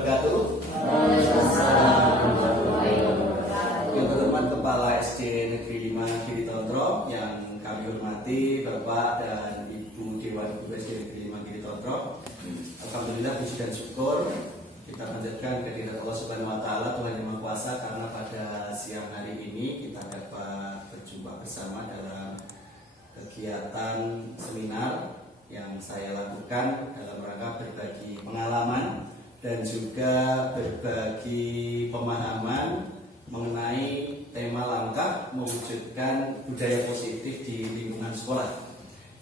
wabarakatuh. Yang terhormat Kepala SD Negeri 5 Giri Tondro, yang kami hormati Bapak dan Ibu Dewan Guru SD Negeri 5 Giri Tondro. Alhamdulillah puji dan syukur kita panjatkan kehadirat Allah Subhanahu wa taala, Tuhan Yang Maha Kuasa, karena pada siang hari ini kita dapat berjumpa bersama dalam kegiatan seminar yang saya lakukan dalam rangka berbagi pengalaman dan juga berbagi pemahaman mengenai tema langkah mewujudkan budaya positif di lingkungan sekolah.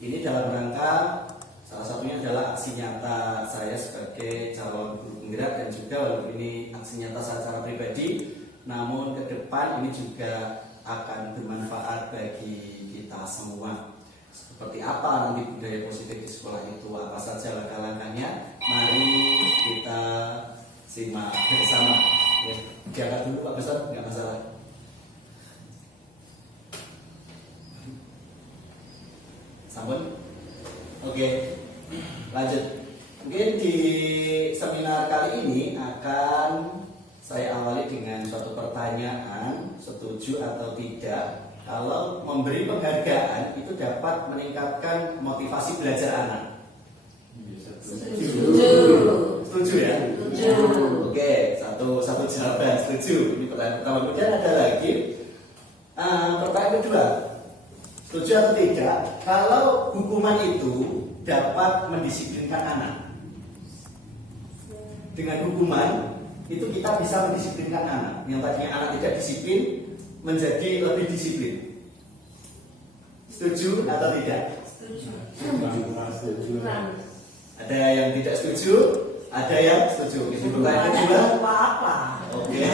Ini dalam rangka salah satunya adalah aksi nyata saya sebagai calon guru penggerak, dan juga walaupun ini aksi nyata saya secara pribadi, namun ke depan ini juga akan bermanfaat bagi kita semua. Seperti apa nanti budaya positif di sekolah itu, apa saja langkah-langkahnya, mari kita simak bersama. Ya, diangkat dulu Pak Besar, nggak masalah. Sampun? Oke, lanjut. Mungkin di seminar kali ini akan saya awali dengan suatu pertanyaan, setuju atau tidak kalau memberi penghargaan itu dapat meningkatkan motivasi belajar anak. Setuju ya? Setuju. Oke, satu jawaban setuju. Ini pertanyaan pertama. Kemudian ada lagi pertanyaan kedua, setuju atau tidak kalau hukuman itu dapat mendisiplinkan anak. Dengan hukuman itu kita bisa mendisiplinkan anak. Yang tadinya anak tidak disiplin menjadi lebih disiplin. Setuju atau tidak? Setuju. Ada yang tidak setuju, ada yang setuju. Itu pertanyaan kedua. Apa? Oke.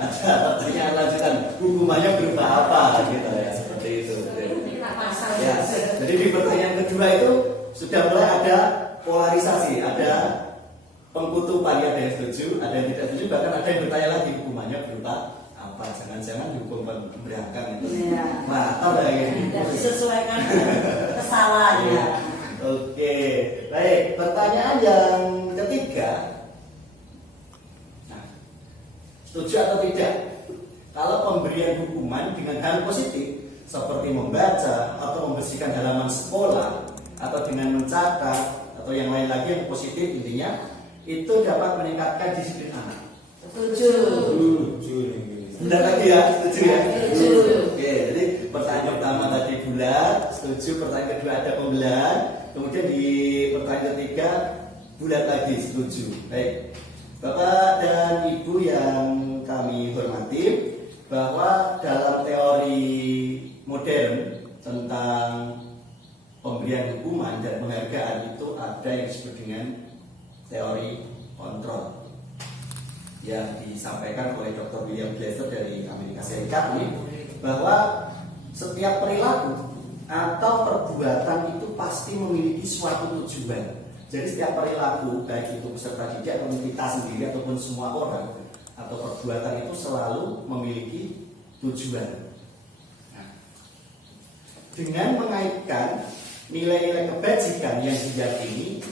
Ada pertanyaan lanjutan. Hukumannya berupa apa? Gitu ya, seperti itu. Ya. Jadi di pertanyaan kedua itu sudah mulai ada polarisasi, ada pengkutupan, ada yang setuju, ada yang tidak setuju, bahkan ada yang bertanya lagi hukumannya berupa apa? Jangan-jangan dihukum pemberangkang itu. Iya. Nah, tahu lah ya. Tidak disesuaikan kesalahannya. Oke, baik. Pertanyaan yang ketiga, nah, setuju atau tidak kalau pemberian hukuman dengan hal positif seperti membaca atau membersihkan halaman sekolah atau dengan mencatat atau yang lain lagi yang positif, intinya itu dapat meningkatkan disiplin anak. Setuju. Benar lagi ya, setuju ya? Setuju. Oke, jadi pertanyaan pertama tadi bulat, setuju. Pertanyaan kedua ada pembelaan. Kemudian di pertanyaan ketiga bulat lagi, setuju. Baik, Bapak dan Ibu yang kami hormati, bahwa dalam teori modern tentang pemberian hukuman dan penghargaan itu ada yang disebut dengan teori kontrol yang disampaikan oleh Dr. William Glasser dari Amerika Serikat ini, bahwa setiap perilaku atau perbuatan itu pasti memiliki suatu tujuan. Jadi setiap perilaku, baik itu peserta didik atau kita sendiri ataupun semua orang, atau perbuatan itu selalu memiliki tujuan. Nah, dengan mengaitkan nilai-nilai kebajikan yang diyakini,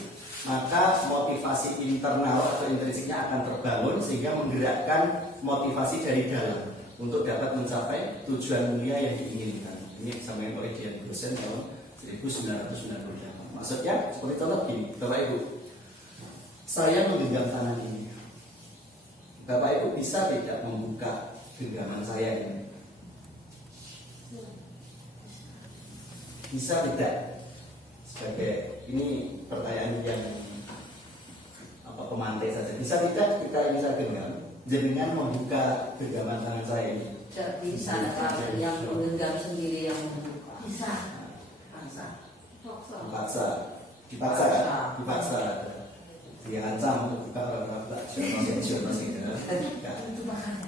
maka motivasi internal atau intrinsiknya akan terbangun sehingga menggerakkan motivasi dari dalam untuk dapat mencapai tujuan mulia yang diinginkan. Ini disampaikan oleh Dian Dosen tahun 1998. Maksudnya seperti contoh gini, Bapak Ibu, saya menggenggam tangan ini. Bapak Ibu bisa tidak membuka genggaman saya ini? Bisa tidak? Sebagai ini pertanyaan yang pemantai saja. Bisa tidak kita ini saya genggam dengan membuka genggaman tangan saya ini? Tidak bisa, ada yang menggenggam sendiri yang membuka. Bisa. Dipaksa kan? Dipaksa. Diancam untuk buka orang-orang tak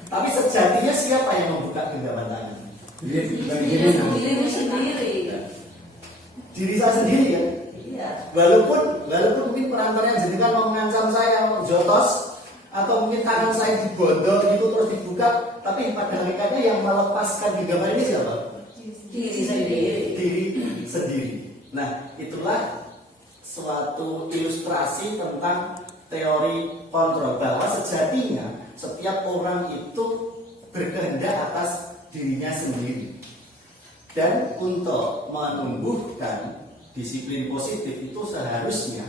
Tapi sejatinya siapa yang membuka genggaman tangan? Diri sendiri. Diri saya sendiri ya. Iya. Walaupun mungkin perantaranya jenengan mau mengancam saya, mau jotos, atau mungkin tangan saya dibondol gitu terus dibuka, tapi pada hakikatnya yang melepaskan genggaman ini siapa? Diri sendiri. Diri sendiri. Nah, itulah suatu ilustrasi tentang teori kontrol bahwa sejatinya setiap orang itu berkehendak atas dirinya sendiri. Dan untuk menumbuhkan disiplin positif itu seharusnya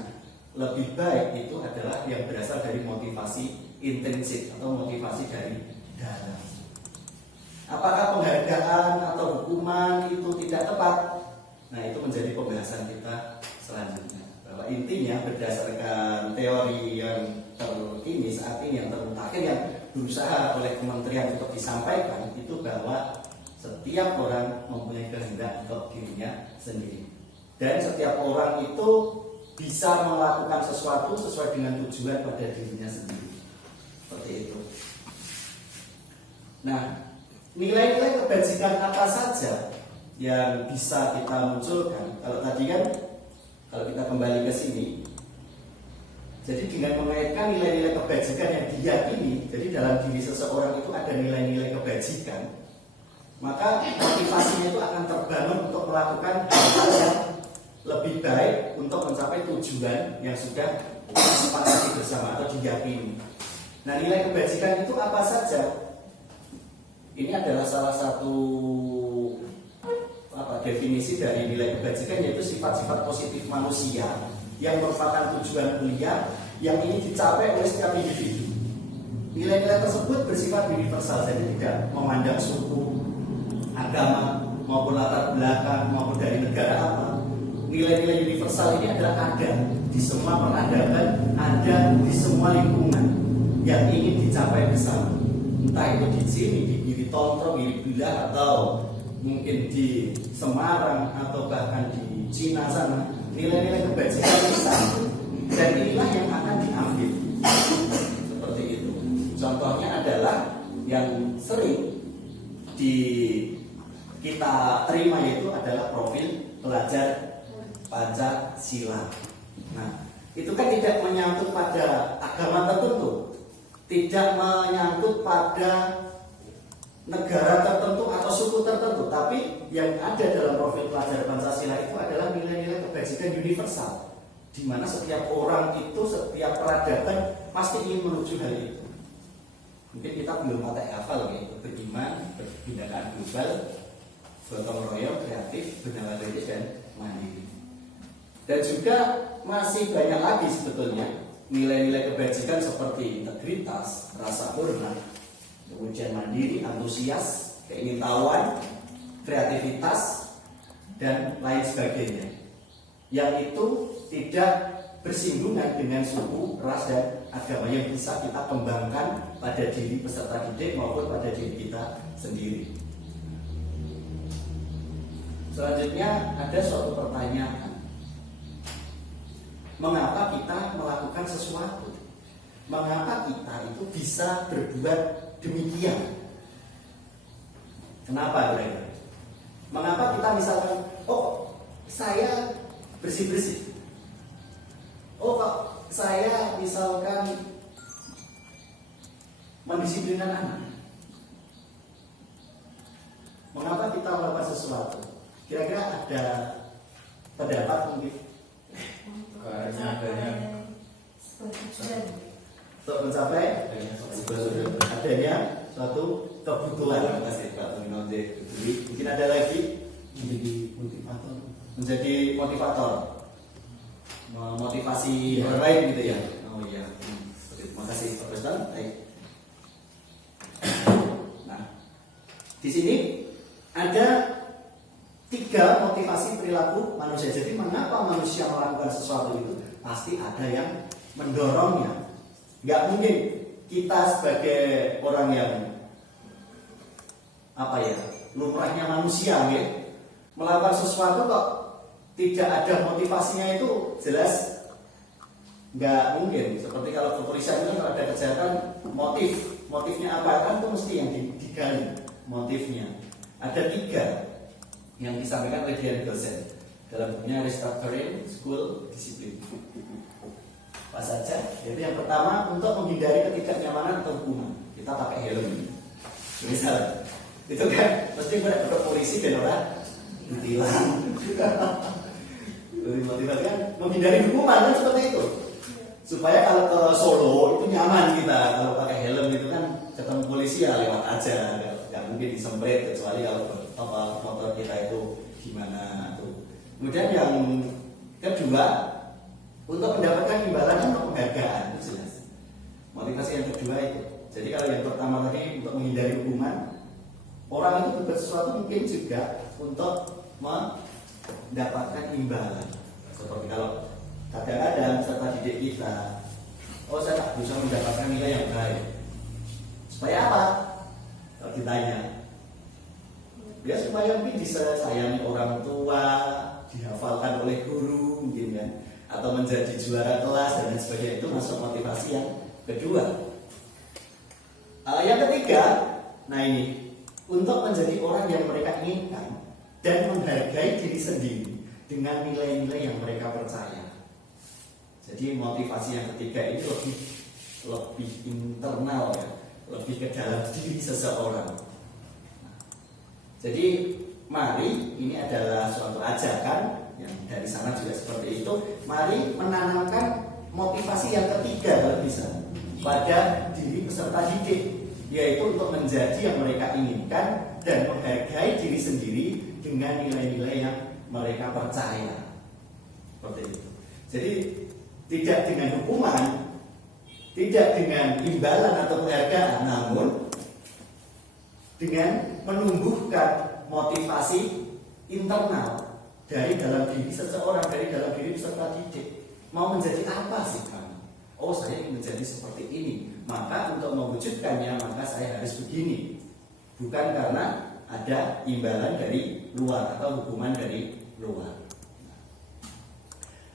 lebih baik itu adalah yang berasal dari motivasi intrinsik atau motivasi dari dalam. Apakah penghargaan atau hukuman itu tidak tepat? Nah, itu menjadi pembahasan kita selanjutnya. Bahwa intinya berdasarkan teori yang terkini saat ini, yang termutakhir, yang berusaha oleh kementerian untuk disampaikan, itu bahwa setiap orang mempunyai kehendak untuk dirinya sendiri. Dan setiap orang itu bisa melakukan sesuatu sesuai dengan tujuan pada dirinya sendiri. Seperti itu. Nah, nilai-nilai kebajikan apa saja yang bisa kita munculkan? Kalau tadi kan, kalau kita kembali ke sini, jadi dengan mengaitkan nilai-nilai kebajikan yang diyakini, jadi dalam diri seseorang itu ada nilai-nilai kebajikan, maka motivasinya itu akan terbangun untuk melakukan hal yang lebih baik untuk mencapai tujuan yang sudah disepakati bersama atau diyakini. Nah, nilai kebajikan itu apa saja? Ini adalah salah satu definisi dari nilai kebajikan, yaitu sifat-sifat positif manusia yang merupakan tujuan mulia yang ingin dicapai oleh setiap individu. Nilai-nilai tersebut bersifat universal, jadi tidak memandang suku, agama, maupun latar belakang, maupun dari negara apa. Nilai-nilai universal ini adalah ada di semua peradaban, ada di semua lingkungan yang ingin dicapai bersama. Entah itu di sini, di Giri Tontrong, Giri Bilah, atau mungkin di Semarang, atau bahkan di Cina sana, nilai-nilai kebajikan itu sama. Dan inilah yang akan diambil. Seperti itu. Contohnya adalah yang sering kita terima, yaitu adalah profil pelajar Pancasila. Nah, itu kan tidak menyangkut pada agama tertentu, tidak menyangkut pada negara tertentu atau suku tertentu, tapi yang ada dalam profil pelajar Pancasila itu adalah nilai-nilai kebajikan universal, di mana setiap orang itu, setiap peradaban pasti ingin menuju hal itu. Mungkin kita belum pakai hafal, yaitu beriman, berbindakan global, gotong royong, kreatif, bernama kritis, dan mandiri. Dan juga masih banyak lagi sebetulnya nilai-nilai kebajikan seperti integritas, rasa hormat, kemudian mandiri, antusias, keingintahuan, kreativitas, dan lain sebagainya. Yang itu tidak bersinggungan dengan suku, ras, dan agama yang bisa kita kembangkan pada diri peserta didik maupun pada diri kita sendiri. Selanjutnya ada suatu pertanyaan. Mengapa kita melakukan sesuatu? Mengapa kita itu bisa berbuat demikian? Kenapa kira-kira? Mengapa kita misalkan, oh saya bersih-bersih, oh kok saya misalkan mendisiplinkan anak? Mengapa kita melakukan sesuatu? Kira-kira ada pendapat mungkin? Karena Untuk mencapai adanya suatu kebutuhan. Mungkin ada lagi menjadi motivator, memotivasi orang lain gitu ya. Oh iya. Terima kasih Pak Preston. Baik. Nah, di sini ada 3 motivasi perilaku manusia. Jadi mengapa manusia melakukan sesuatu itu? Pasti ada yang mendorongnya. Nggak mungkin kita sebagai orang yang lumrahnya manusia, ya, melakukan sesuatu kok tidak ada motivasinya, itu jelas nggak mungkin. Seperti kalau kepolisian itu kalau ada kejahatan, motifnya apa kan itu mesti yang digali motifnya. Ada 3 yang disampaikan oleh Dian dosen dalam bukunya Restructuring School Discipline. Apa saja? Jadi yang pertama, untuk menghindari ketidaknyamanan atau hukuman, kita pakai helm. Misal, itu kan mesti mereka ke polisi dan orang ditilang. Motivasi kan menghindari hukuman kan seperti itu, supaya supaya kalau ke Solo itu nyaman kita, kalau pakai helm itu kan ketemu polisi ya lewat aja, nggak mungkin disemprit kecuali kalau motor kita itu gimana tuh. Kemudian yang kedua, untuk mendapatkan imbalan atau penghargaan itu jelas. Motivasi yang kedua itu. Jadi kalau yang pertama tadi untuk menghindari hukuman, orang itu berbuat sesuatu mungkin juga untuk mendapatkan imbalan. Seperti kalau kadang-kadang peserta didik kita, oh saya tak bisa mendapatkan nilai yang baik. Supaya apa? Kalau ditanya, ya supaya mungkin disayangi orang tua, dihafalkan oleh guru mungkin kan, atau menjadi juara kelas dan lain sebagainya. Itu masuk motivasi yang kedua. Yang ketiga, nah ini untuk menjadi orang yang mereka inginkan dan menghargai diri sendiri dengan nilai-nilai yang mereka percaya. Jadi motivasi yang ketiga ini lebih internal ya, lebih ke dalam diri seseorang. Jadi mari, ini adalah suatu ajakan yang dari sana juga seperti itu. Mari menanamkan motivasi yang ketiga kalau bisa pada diri peserta didik, yaitu untuk menjadi yang mereka inginkan dan menghargai diri sendiri dengan nilai-nilai yang mereka percaya. Seperti itu. Jadi tidak dengan hukuman, tidak dengan imbalan atau penghargaan, namun dengan menumbuhkan motivasi internal dari dalam diri seseorang, dari dalam diri peserta didik. Mau menjadi apa sih kamu? Oh, saya ingin menjadi seperti ini. Maka untuk mewujudkannya, maka saya harus begini. Bukan karena ada imbalan dari luar atau hukuman dari luar.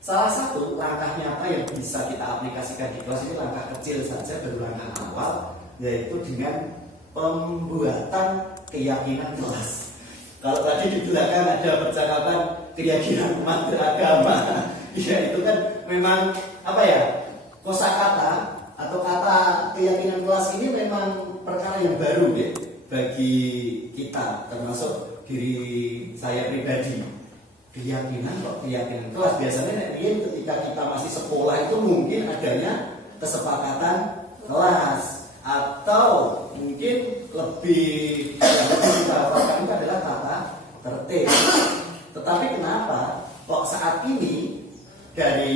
Salah satu langkah nyata yang bisa kita aplikasikan di kelas ini langkah kecil saja, baru langkah awal, yaitu dengan pembuatan keyakinan kelas. Kalau tadi di belakang ada percakapan keyakinan umat beragama, ya itu kan memang apa ya, kosakata atau kata keyakinan kelas ini memang perkara yang baru ya bagi kita, termasuk diri saya pribadi. Keyakinan kok keyakinan kelas, biasanya ketika kita masih sekolah itu mungkin adanya kesepakatan kelas, atau mungkin lebih yang kita lakukan itu adalah tata tertib. Tetapi kenapa kok saat ini dari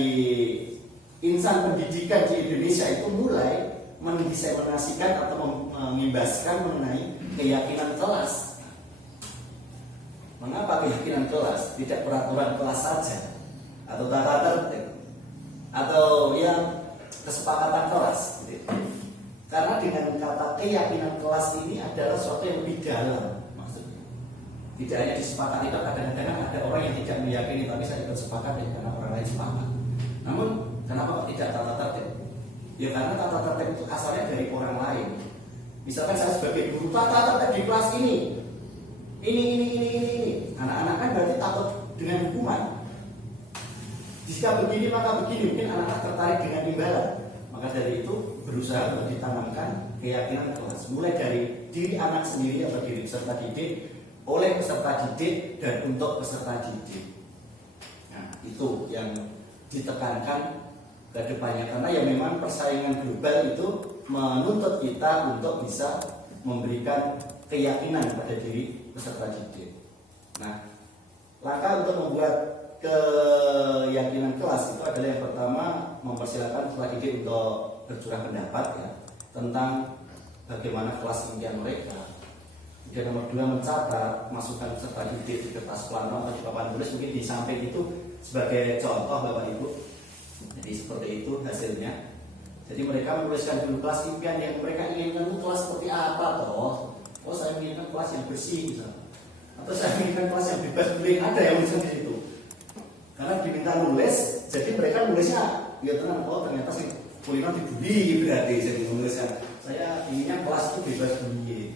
insan pendidikan di Indonesia itu mulai mendiseminasikan atau mengimbaskan mengenai keyakinan kelas? Mengapa keyakinan kelas, tidak peraturan kelas saja, atau tata tertib, atau yang kesepakatan kelas gitu. Karena dengan kata keyakinan kelas ini adalah sesuatu yang lebih dalam maksudnya. Tidak hanya disepakati, kadang-kadang ada orang yang tidak meyakini tapi saya bersepakat ya karena orang lain sepakat. Namun kenapa kok tidak tata tertib? Ya karena tata tertib itu asalnya dari orang lain. Misalkan saya sebagai guru, tata tertib di kelas ini. Anak-anak kan berarti takut dengan hukuman. Jika begini maka begini, mungkin anak-anak tertarik dengan imbalan. Maka dari itu berusaha untuk ditanamkan keyakinan kelas, mulai dari diri anak sendiri atau diri peserta didik, oleh peserta didik, dan untuk peserta didik. Nah, itu yang ditekankan ke depannya, karena ya memang persaingan global itu menuntut kita untuk bisa memberikan keyakinan pada diri peserta didik. Nah, langkah untuk membuat keyakinan kelas itu adalah yang pertama, mempersilakan peserta didik untuk bercurah pendapat ya tentang bagaimana kelas impian mereka. Kemudian nomor 2, mencatat masukan peserta didik di kertas plano atau di papan tulis, mungkin di samping itu sebagai contoh Bapak Ibu. Jadi seperti itu hasilnya. Jadi mereka menuliskan dulu kelas impian yang mereka inginkan itu kelas seperti apa toh. Oh, saya inginkan kelas yang bersih misalnya. Atau saya inginkan kelas yang bebas bullying, ada yang nulis di situ. Karena diminta nulis, jadi mereka nulisnya ya tenang, oh ternyata si Kulino dibully, berarti jadi nulisnya saya inginnya kelas itu bebas bullying.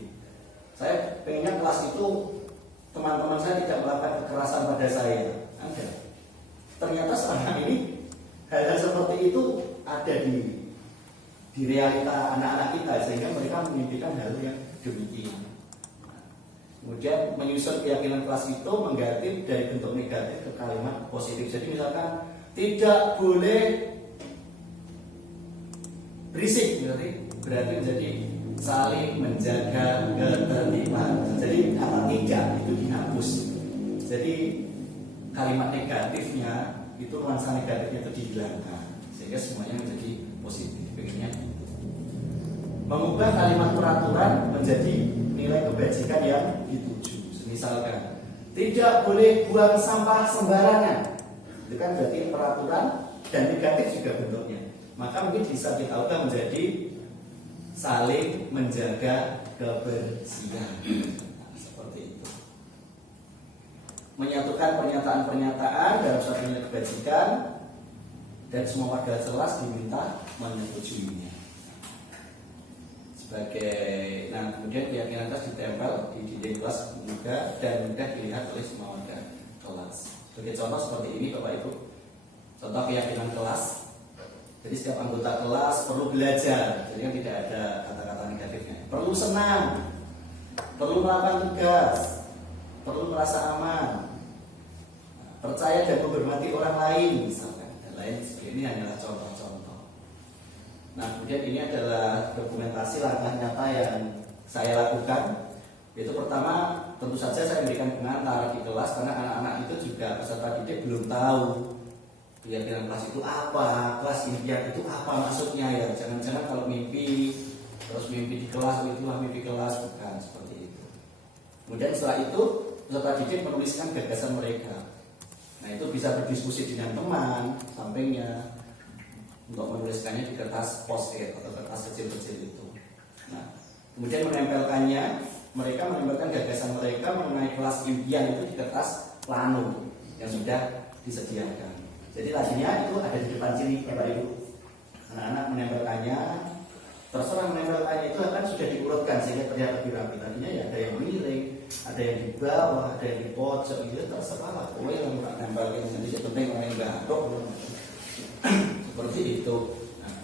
Saya pengennya kelas itu teman-teman saya tidak melakukan kekerasan pada saya. Ada. Ternyata selama ini hal-hal seperti itu ada di realita anak-anak kita, sehingga mereka memimpikan hal yang demikian. Kemudian menyusun keyakinan kelas itu mengganti dari bentuk negatif ke kalimat positif. Jadi misalkan tidak boleh berisik berarti menjadi saling menjaga ketertiban. Jadi kata tidak itu dihapus. Jadi kalimat negatifnya itu nuansa negatifnya itu dihilangkan sehingga semuanya menjadi positif. Pengennya mengubah kalimat peraturan menjadi nilai kebajikan yang dituju. Misalkan tidak boleh buang sampah sembarangan, itu kan berarti peraturan dan negatif juga bentuknya. Maka mungkin bisa kita ubah menjadi saling menjaga kebersihan. Nah, seperti itu. Menyatukan pernyataan-pernyataan dalam suatu nilai kebajikan dan semua warga jelas diminta menyetujuinya. Sebagai, nah kemudian keyakinan kelas ditempel di dinding kelas juga dan mudah dilihat oleh semua warga kelas. Sebagai contoh seperti ini Bapak Ibu. Contoh keyakinan kelas. Jadi setiap anggota kelas perlu belajar. Jadi kan tidak ada kata-kata negatifnya. Perlu senang, perlu melakukan tugas, perlu merasa aman, percaya dan menghormati orang lain misalkan. Dan lain sebagainya. Ini hanyalah contoh-contoh. Nah kemudian ini adalah dokumentasi langkah nyata yang saya lakukan. Itu pertama tentu saja saya memberikan pengantar di kelas karena anak-anak itu juga peserta didik belum tahu keyakinan kelas itu apa, kelas impian itu apa maksudnya ya. Jangan-jangan kalau mimpi terus mimpi di kelas itulah mimpi kelas, bukan seperti itu. Kemudian setelah itu peserta didik menuliskan gagasan mereka. Nah itu bisa berdiskusi dengan teman sampingnya untuk menuliskannya di kertas post-it atau kertas kecil-kecil itu. Nah, kemudian menempelkannya, mereka menempelkan gagasan mereka mengenai kelas impian itu di kertas plano yang sudah disediakan. Jadi tadinya itu ada di depan sini Bapak Ibu. Anak-anak menempelkannya, terserah menempelkannya itu akan sudah diurutkan sehingga terlihat lebih rapi. Tadinya ya ada yang miring, ada yang di bawah, ada yang di pojok, itu terserah lah. Pokoknya yang nggak nempelkan nanti yang penting orang yang garuk. Seperti itu. Nah,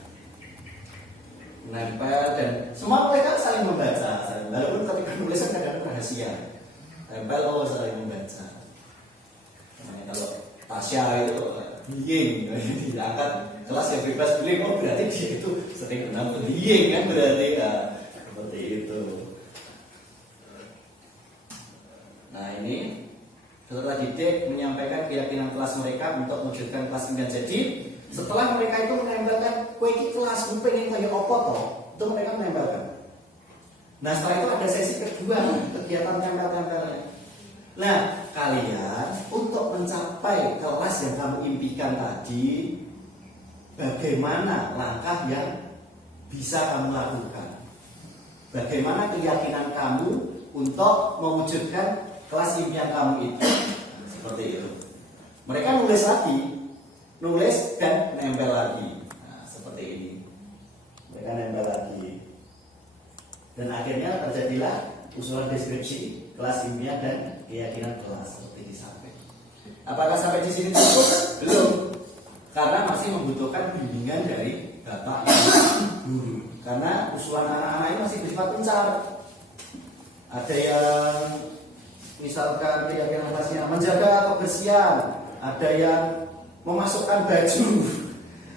menempel dan semua mereka saling membaca. Walaupun ketika nulis kadang rahasia. Tempel saling membaca. Namanya kalau Tasya itu bullying, diangkat kelas yang bebas bullying, berarti dia itu sering kena bullying kan berarti ya seperti itu. Nah ini peserta didik menyampaikan keyakinan kelas mereka untuk mewujudkan kelas impian. Jadi setelah mereka itu menempelkan kue di kelas, gue pengen kayak opo toh, itu mereka menempelkan. Nah setelah itu ada sesi kedua, kegiatan tempel-tempelnya. Nah kalian untuk mencapai kelas yang kamu impikan tadi, bagaimana langkah yang bisa kamu lakukan? Bagaimana keyakinan kamu untuk mewujudkan kelas impian kamu itu? Seperti itu. Mereka nulis lagi. Nulis dan nempel lagi. Nah, seperti ini. Mereka nempel lagi. Dan akhirnya terjadilah usulan deskripsi kelas impian dan keyakinan kelas seperti di samping. Apakah sampai di sini cukup? Belum. Karena masih membutuhkan bimbingan dari bapak ibu guru. Karena usulan anak-anak ini masih bersifat pencar. Ada yang misalkan keyakinan kelasnya menjaga kebersihan, ada yang memasukkan baju,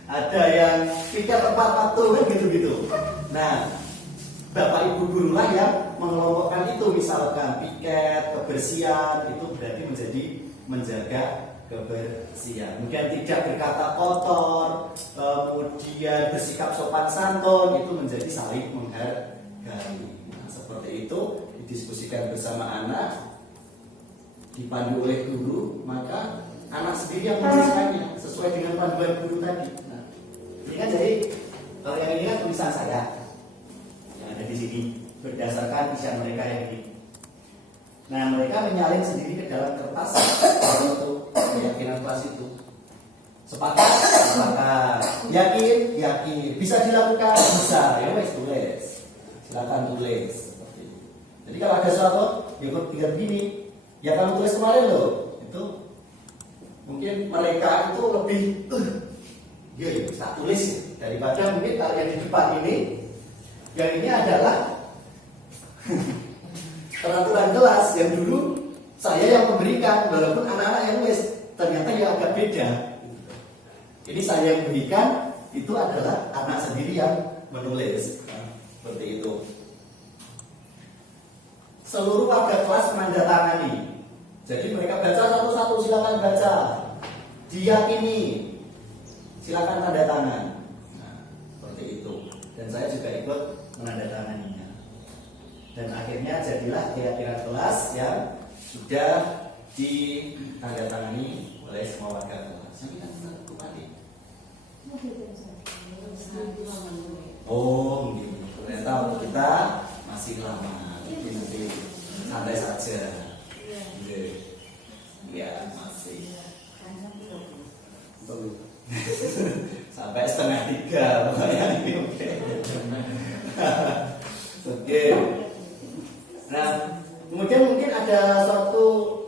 ada yang pikir tepat waktu kan gitu-gitu. Nah, bapak ibu guru lah yang mengelompokkan itu, misalkan piket kebersihan itu berarti menjadi menjaga kebersihan. Kemudian tidak berkata kotor, kemudian bersikap sopan santun itu menjadi saling menghargai. Nah, seperti itu didiskusikan bersama anak, dipandu oleh guru, maka anak sendiri yang menuliskannya sesuai dengan panduan guru tadi. Nah, ini kan jadi kalau yang ini kan tulisan saya yang ada di sini berdasarkan isian mereka yang ini. Nah mereka menyalin sendiri ke dalam kertas untuk keyakinan kelas itu. Sepakat? Sepakat. Yakin? Yakin. Bisa dilakukan? Bisa. Ya wes tulis. Silakan tulis. Seperti itu. Jadi kalau ada sesuatu, ya tinggal begini. Ya kamu tulis kemarin loh. Itu mungkin mereka itu lebih ya bisa tulis daripada mungkin kalau yang di depan ini. Yang ini adalah peraturan kelas yang dulu saya yang memberikan, walaupun anak-anak yang nulis ternyata ya agak beda. Ini saya yang berikan, itu adalah anak sendiri yang menulis. Nah, seperti itu. Seluruh warga kelas menandatangani. Jadi mereka baca satu-satu, silakan baca. Diyakini, silakan tanda tangan. Nah, seperti itu. Dan saya juga ikut menandatanganinya. Dan akhirnya jadilah keyakinan kelas yang sudah ditandatangani oleh semua warga kelas. Yang kita tadi. Oh, gitu. Ternyata untuk kita masih lama. Jadi nanti santai saja. Ya, masih. Sampai 2:30 pokoknya ini oke. Oke. Nah, kemudian mungkin ada suatu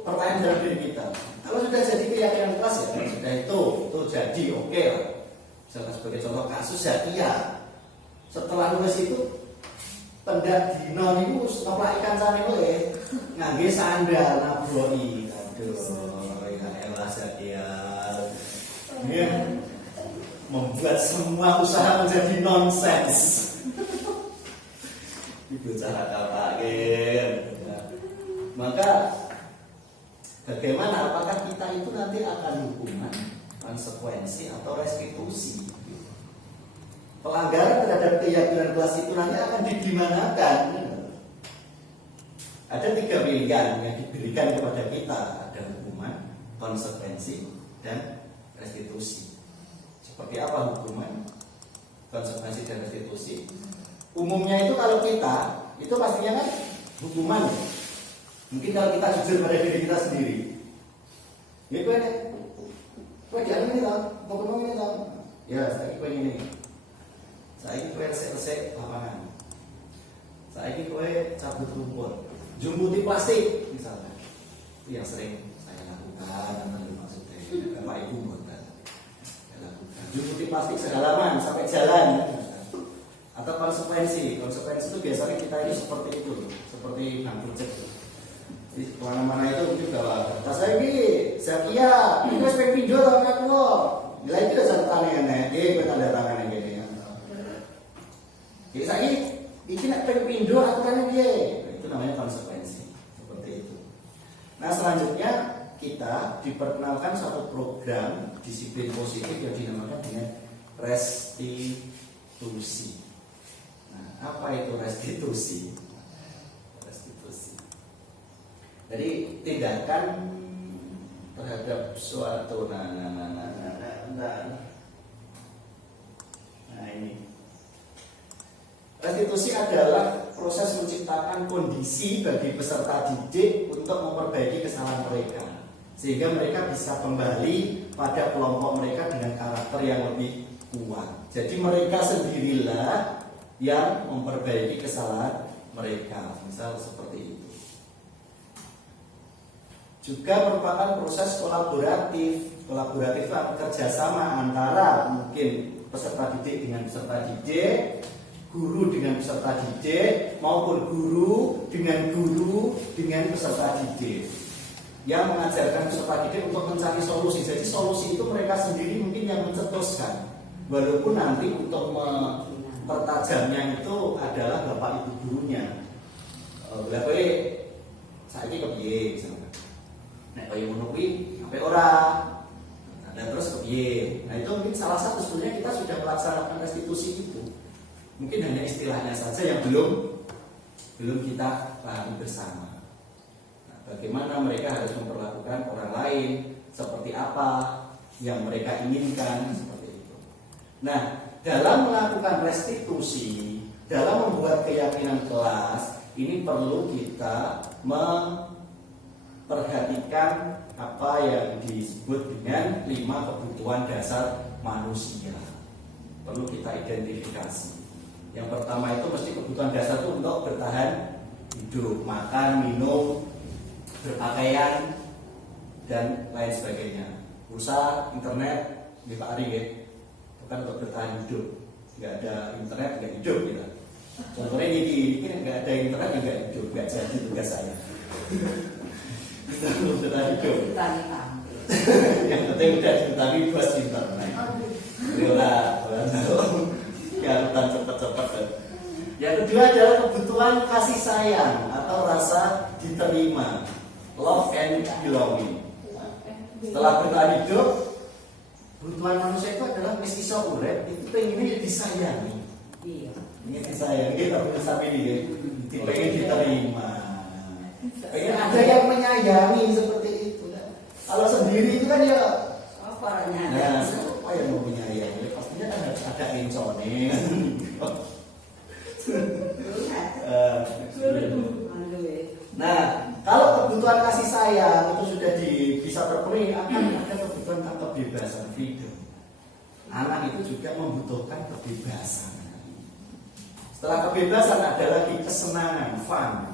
pertanyaan dalam diri kita. Kalau sudah jadi keyakinan kelas ya, kalau sudah itu jadi oke lah. Misalkan sebagai contoh kasus Zakia. Setelah lulus itu pendak dino niku ngeplak ikan sane kowe ngangge sandal nabroi. Aduh, ya elah Zakia. Ya, membuat semua usaha menjadi nonsens. Itu cara kapakin. Maka bagaimana? Apakah kita itu nanti akan hukuman, konsekuensi atau restitusi? Pelanggaran terhadap keyakinan kelas itu nanti akan digimanakan? Ada 3 pilihan yang diberikan kepada kita. Ada hukuman, konsekuensi, dan restitusi. Seperti apa hukuman, konsekuensi, dan restitusi? Umumnya itu kalau kita, itu pastinya kan hukuman. Mungkin kalau kita jujur pada diri kita sendiri, ya gue dianu ini tau, mau ngomong ini tau. Ya, saya ini. Saya gue resek lapangan. Saya gue cabut rumput, jumbuti plastik misalnya. Itu yang sering saya lakukan, maksudnya Bapak Ibu bukan. Saya lakukan jumbuti plastik segalaman sampai jalan. Atau konsekuensi itu biasanya kita ini seperti itu, seperti bangkrut. Di kemana-mana itu mungkin bawa tas saya ini, Zakia, ini harus pinjol sama aku. Nilai itu satu aneh-aneh, gue tanda tangan yang gini. Jadi saya ini nak pinjol aturannya dia, itu namanya konsekuensi, seperti itu. Nah selanjutnya kita diperkenalkan satu program disiplin positif yang dinamakan dengan restitusi. Apa itu restitusi? Restitusi. Jadi tindakan terhadap suatu ini. Restitusi adalah proses menciptakan kondisi bagi peserta didik untuk memperbaiki kesalahan mereka, sehingga mereka bisa kembali pada kelompok mereka dengan karakter yang lebih kuat. Jadi mereka sendirilah yang memperbaiki kesalahan mereka, misal seperti itu. Juga merupakan proses kolaboratif kerjasama antara mungkin peserta didik dengan peserta didik, guru dengan peserta didik, maupun guru dengan peserta didik, yang mengajarkan peserta didik untuk mencari solusi. Jadi solusi itu mereka sendiri mungkin yang mencetuskan, walaupun nanti untuk pertajamnya itu adalah bapak ibu gurunya. Bila kowe saiki kepiye misalnya. Nek kowe ngono kuwi sampai ora. Dan terus kepiye. Nah, itu mungkin salah satu sebenarnya kita sudah melaksanakan restitusi itu. Mungkin hanya istilahnya saja yang belum kita pahami bersama. Nah, bagaimana mereka harus memperlakukan orang lain, seperti apa yang mereka inginkan, seperti itu. Nah, dalam melakukan restitusi, dalam membuat keyakinan kelas, ini perlu kita memperhatikan apa yang disebut dengan 5 kebutuhan dasar manusia. Perlu kita identifikasi. Yang pertama itu mesti kebutuhan dasar itu untuk bertahan hidup, makan, minum, berpakaian, dan lain sebagainya. Pulsa, internet, Pak Ari ya. Bukan untuk bertahan hidup. Nggak ada internet, nggak hidup gitu. Contohnya ini nggak ada internet, nggak hidup, nggak jadi tugas saya. Kita belum bertahan hidup. Yang penting udah dihutangi bos internet. Itulah, garutan cepet-cepet. kedua adalah kebutuhan kasih sayang atau rasa diterima, love and belonging. Setelah bertahan hidup, kebutuhan manusia itu adalah mesti iso urip, itu pengennya disayangi. Iya. Ingin disayangi, kita punya sampai ini, pengen diterima. Pengen ada yang menyayangi seperti itu. Kalau sendiri itu kan ya, Apa nah, orangnya? siapa yang mau menyayangi? Pastinya kan harus ada encone. Nah, kalau kebutuhan kasih sayang itu sudah bisa terpenuhi, akan ada kebutuhan kebebasan, freedom. Anak itu juga membutuhkan kebebasan. Setelah kebebasan ada lagi kesenangan, fun.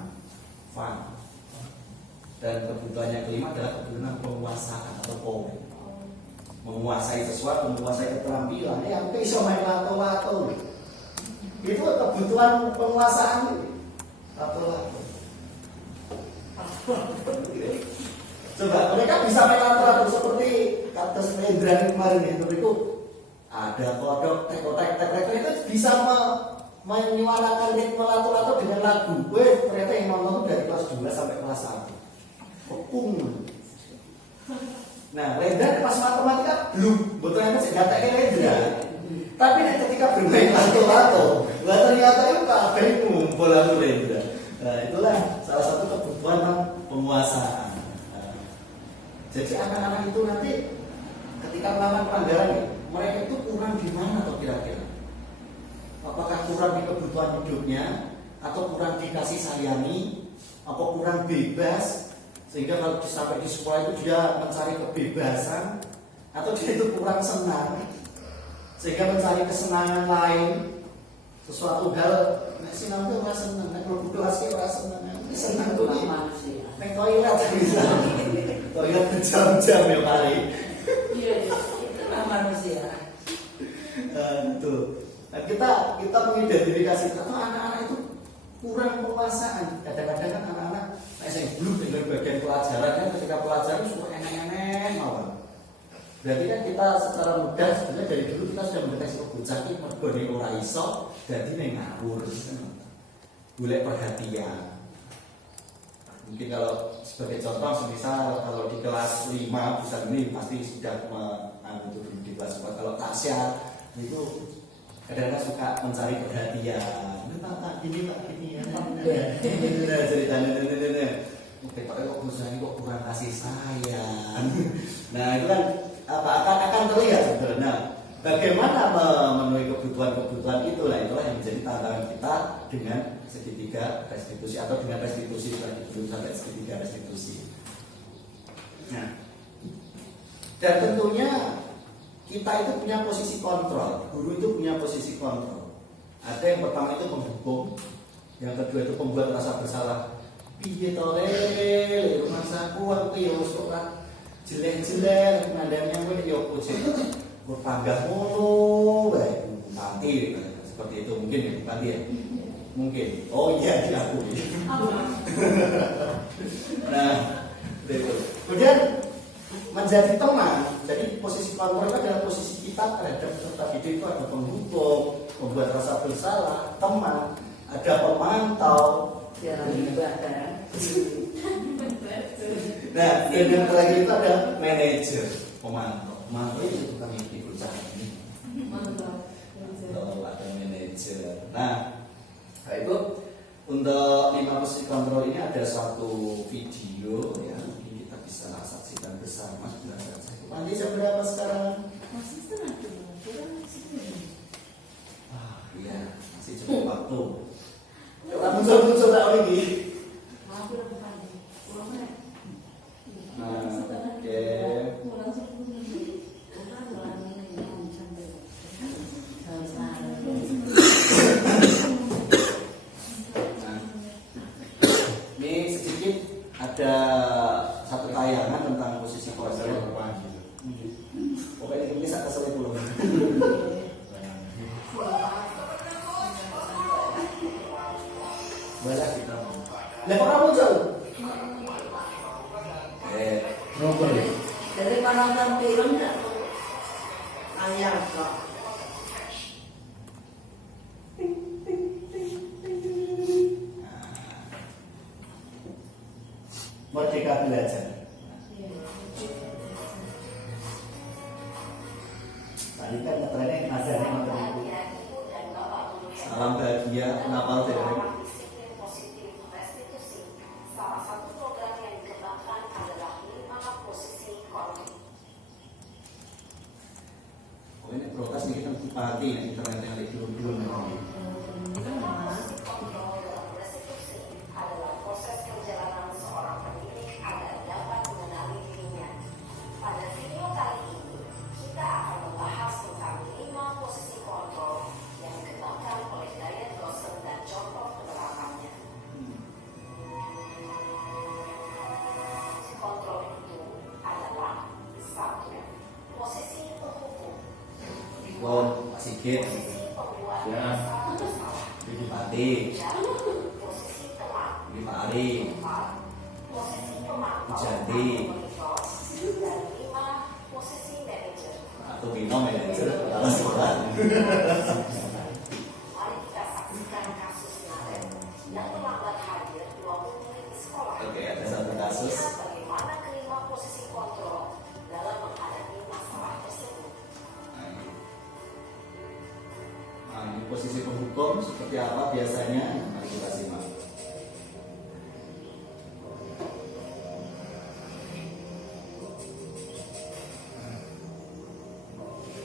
Dan kebutuhannya kelima adalah kebutuhan penguasaan atau power. Menguasai sesuatu, menguasai keterampilan. Yang bisa main lato-lato. Itu kebutuhan penguasaan. Lato-lato. Coba mereka bisa main lato-lato seperti kata Rendra kemarin itu berikut. Ada kodok, tek itu bisa menyuarakan ritme lato-lato dengan lagu. Ternyata yang nonton dari kelas 2 sampai kelas 1. Pekung. Nah, Rendra pas matematika belum, betulnya masih gak kayak Rendra. Tapi ketika bermain lato-lato, ternyata itu kabeh ngumpul lato Rendra. Nah, itulah salah satu kebutuhan penguasaan. Jadi anak-anak itu nanti ketika melakukan pelanggaran, mereka itu kurang di mana atau kira-kira? Apakah kurang di kebutuhan hidupnya, atau kurang dikasih sayangi, atau kurang bebas? Sehingga kalau sampai di sekolah itu dia mencari kebebasan, atau dia itu kurang senang, sehingga mencari kesenangan lain, sesuatu hal. Nek sinau itu ora seneng, nek mlebu kelas ki ora seneng. Senang tuh Manusia. nek toilet bisa. Toilet berjam-jam ya kali. Iya, itu manusia. Tuh. Nah, kita mengidentifikasi atau anak-anak itu kurang penguasaan. Kadang-kadang kan anak-anak saya belum dengan bagian pelajaran kan, ketika pelajaran suka enak-enak mawon. Berarti kan kita secara mudah sebenarnya dari dulu kita sudah mendeteksi bocah iki mergo nek ora iso dadi ning ngawur. Golek perhatian. Mungkin kalau sebagai contoh semisal kalau di kelas 5 bisa ini pasti sudah mengambil di kelas 4. Kalau Tasya itu kadang-kadang suka mencari perhatian. Ini tak gini ya. Nah, ceritanya oke, Pak kok ini kok kurang kasih sayang. Nah, itu kan akan terlihat sebetulnya. Nah, bagaimana memenuhi kebutuhan itu? Nah, itulah yang menjadi tantangan kita dengan segitiga restitusi atau dengan restitusi belum sampai segitiga restitusi. Nah, dan tentunya kita itu punya posisi kontrol. Guru itu punya posisi kontrol. Ada yang pertama itu penghukum, yang kedua itu pembuat rasa bersalah. Piye to le, rumah saku aku ya wis kok jelek-jelek ngandane kowe ya opo sih. Kok panggah ngono wae nanti seperti itu mungkin ya, nanti ya. Mungkin. Oh iya diakui. Nah, itu. Kemudian menjadi teman. Jadi posisi kontrol itu adalah posisi kita terhadap peserta didik itu ada penghukum, membuat rasa bersalah, teman, ada pemantau, Jarang ibadah. nah, dan yang terakhir itu ada manajer, pemantau. Pemantau itu bukan yang dibocah ini. Oh, ada manajer. Nah, itu untuk 5 posisi kontrol ini ada suatu video ya, mungkin kita bisa saksikan bersama. Mandi jam berapa sekarang? Masih setengah dua, kurang 10. Iya, masih cukup waktu. Coba muncul tak lagi. Aku udah pagi. Pulang ya? Nah, oke. Pulang 10 menit. Pulang sampai Nah, ini sedikit ada satu tayangan tentang posisi kontrol. Pokoknya ini saya kesel dulu. Banyak kita. Lah kok muncul? Nonton ya. dari penonton film enggak? Ayah kok. Merdeka Belajar. Tadi kan ngetrennya ada yang materi. Salam bahagia, kenapa tidak? Salah satu program yang dikembangkan adalah 5 posisi konflik. Oh ini protes nih kita pakai nih internet yang lagi dulu. Posisi kontrol dalam restitusi adalah proses perjalanan seorang pendidik agar dapat mengenali dirinya. Pada video kali ini, kita akan membahas tentang 5 posisi kontrol yang dikembangkan oleh Diane Dawson dan contoh penerapannya. Kontrol itu adalah 1. Posisi penghukum. Wow, Pak Sigit, Posisi pembuat Ya. masalah bersalah. Ibu Pati, Dan posisi teman. Ibu Pak Ari, 4. Posisi pemantau Jadi. atau monitor. Dan 5. Posisi manajer. atau Bino manajer kepala sekolah. Mari kita saksikan kasus Naren yang terlambat hadir 20 menit di sekolah. Oke, ada satu kasus. Lihat bagaimana kelima posisi kontrol dalam menghadapi masalah tersebut. Nah, ini posisi penghukum seperti apa biasanya? Mari kita simak.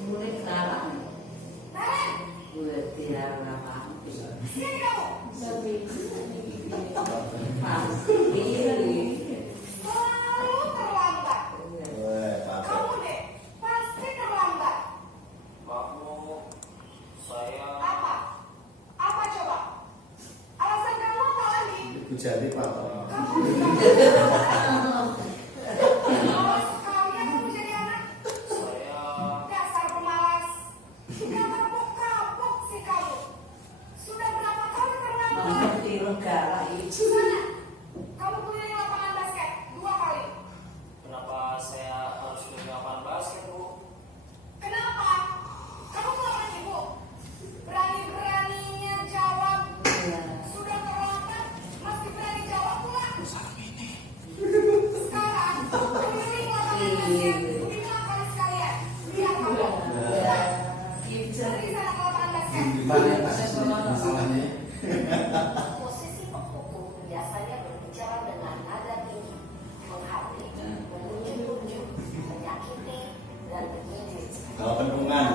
Mulai sekarang. Naren, Udah tidak apa. sini kamu. Pasti. Selalu terlambat. Wah, Pak. Kamu deh, pasti terlambat. Apa? Apa coba? Alasan kamu apa lagi? Ibu jadi Pak. Awas kalian kamu jadi anak. Dasar pemalas. Gak kapok-kapok sih kamu. Sudah berapa kali terlambat? Tiru galak itu. Sana, kamu keliling lapangan basket 2 kali. Kenapa saya harus keliling lapangan basket, Bu? Kenapa? Kamu melawan ibu. Berani-beraninya jawab. Ya. Sudah terlambat, masih berani jawab pula. Sekarang, keliling lapangan basket 5 kali sekalian. Biar kamu. Ya. Gitu. Pergi sana ke lapangan basket. Masalahnya. Posisi penghukum biasanya berbicara dengan nada tinggi, menghati, menunjuk-nunjuk, menyakiti, dan menyindir. Kalau penungan.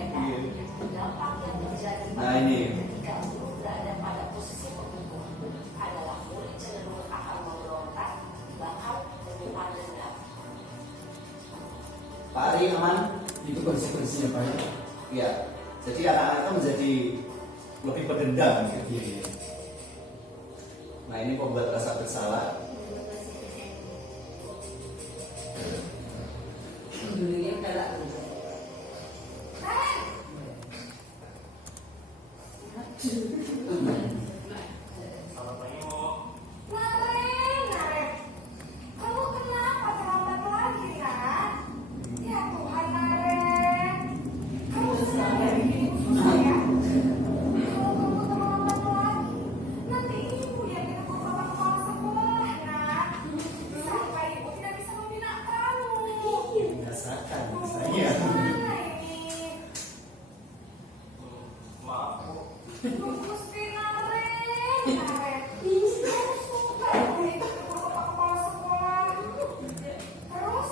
Dampak yang terjadi Nah, ini. ketika guru berada pada posisi penghukum adalah murid cenderung akan memberontak, bahkan menyimpan dendam. Pak Ari aman? Itu konsekuensinya Pak ya? Iya. Jadi anak-anak itu menjadi lebih pendendam. Gitu. Iya, iya. Nah ini membuat rasa bersalah. Dulunya galak. Naren, Selamat pagi, Bu. Naren, kamu kenapa terlambat lagi, Nak? Ya Tuhan, Naren, kamu senang ya bikin ibu susah ya? Kalau kamu terlambat lagi, nanti ibu yang ditegur sama kepala sekolah, Nak. Sampai ibu tidak bisa membina kamu. Rasakan Aduh, saya. gimana ini? Maaf, Bu. Gusti Naren, kamu suka ibu itu ditegur kepala sekolah. Terus,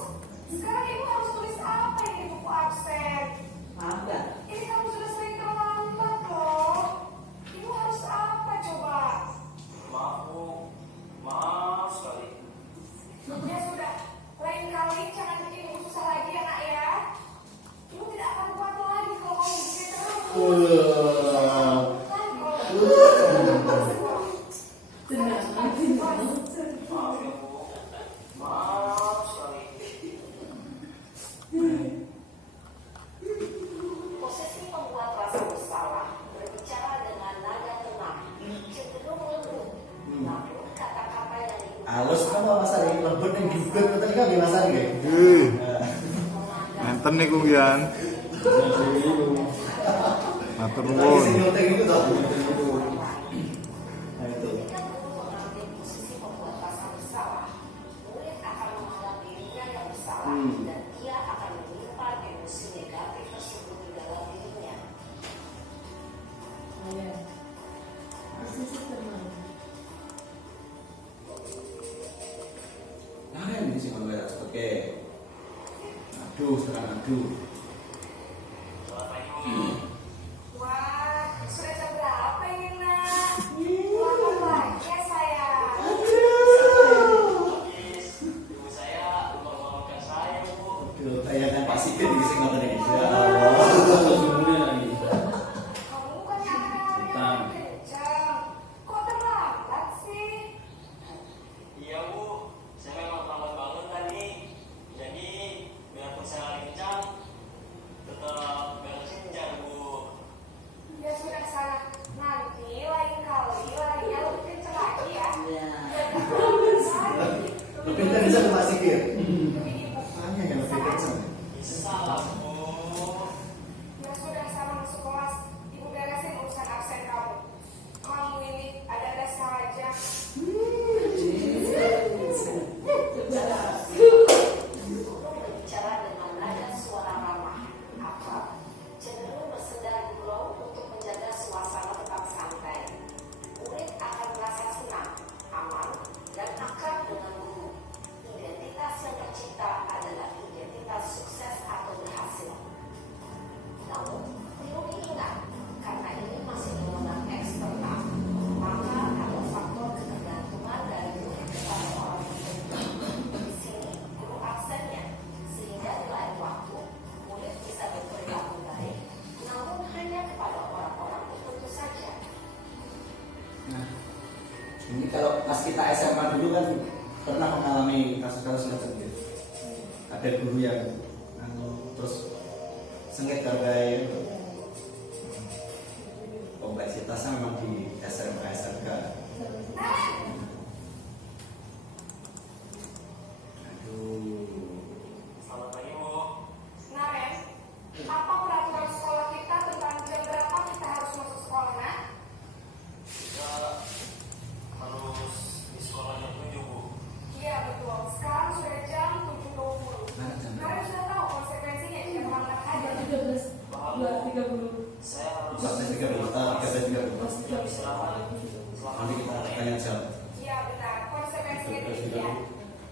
sekarang ibu harus tulis apa ini di buku absen? Maaf gak? Ini kamu sudah sering terlambat loh. Ibu harus apa coba? Maaf, Bu. Maaf sekali. Ya sudah, lain kali jangan bikin ibu susah lagi ya nak ya. Ibu tidak akan kuat lagi kalau kamu begini terus. Kan kalau Maaf ya, Bu. Maaf sekali. posisi pembuat rasa bersalah berbicara dengan nada tenang, cenderung lembut. Namun kata-kata yang Halus kan Mas Ari lembut yang dibuat betul kan Mas Ari nggih? Enten niku Gian. Matur Lagi nuwun. sing nyontek itu toh. akan menyimpan emosi negatif tersebut di dalam dirinya. Nah, ini sih kalau oke. Aduh, sekarang aduh. Selamat pagi, Bu. Wah, sudah jam berapa ini, Nak? Selamat pagi ya, sayang. Habis ibu saya membangunkan saya, Bu. Aduh, tayangan Pak Sigit di sini ngoten iki. Ya Allah. Sebenarnya lagi. Kamu kan yang kencang. Kok terlambat sih? Iya, Bu. Saya memang terlambat bangun tadi. Jadi, biarpun saya lari kencang, tetap beresin jar, Bu. Ya sudah sana. Nanti lain kali larinya lebih kencang lagi ya. Ya. Lebih kencang Pak Sigit. Lebih Hanya yang lebih kencang. Bisa lah, Bu. Ya sudah sama masuk kelas. Ibu beresin urusan absen kamu. Kamu ini ada saja. Guru berbicara dengan nada suara ramah, akrab, cenderung bersenda gurau untuk menjaga suasana tetap santai. Murid akan merasa senang, aman, dan akrab dengan guru. Identitas yang tercipta adalah identitas sukses atau berhasil. Namun, perlu diingat, karena ini masih menggunakan eksternal, maka ada faktor ketergantungan dari murid kepada orang tertentu. Di sini, guru absennya, sehingga di lain waktu, murid bisa berperilaku baik, namun hanya kepada orang-orang tertentu saja. Nah, ini kalau pas kita SMA dulu kan pernah mengalami kasus-kasus semacam itu. Ada guru yang terus sengit karena kompleksitasnya memang di SMA SMK. Aduh. Selamat pagi, Bu. Naren, apa peraturan sekolah kita tentang jam berapa kita harus masuk sekolah, Nak? Kita harus di sekolah jam 7, Bu. Iya betul. Sekarang sudah jam 7.20. Nah, jam berapa? Naren sudah tahu konsekuensinya jika terlambat hadir. Paham, Bu. Saya harus 13.30. jam istirahat. Nanti kita tanya jam. Iya benar. Konsekuensinya demikian.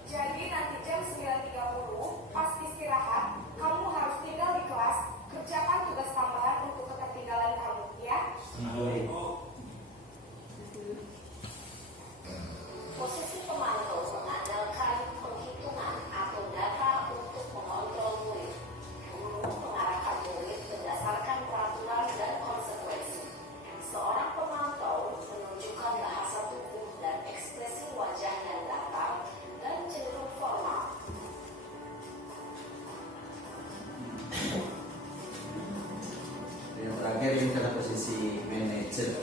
Jadi nanti jam 9.30 pas istirahat, kamu harus tinggal di kelas, kerjakan tugas tambahan untuk ketertinggalan kamu, ya? Baik, Bu. Posisi pemantau mengandalkan penghitungan atau data untuk mengontrol murid. Guru mengarahkan murid berdasarkan peraturan dan konsekuensi. Seorang pemantau menunjukkan bahasa tubuh dan ekspresi wajah yang datar dan cenderung formal. Yang terakhir ini adalah posisi manajer.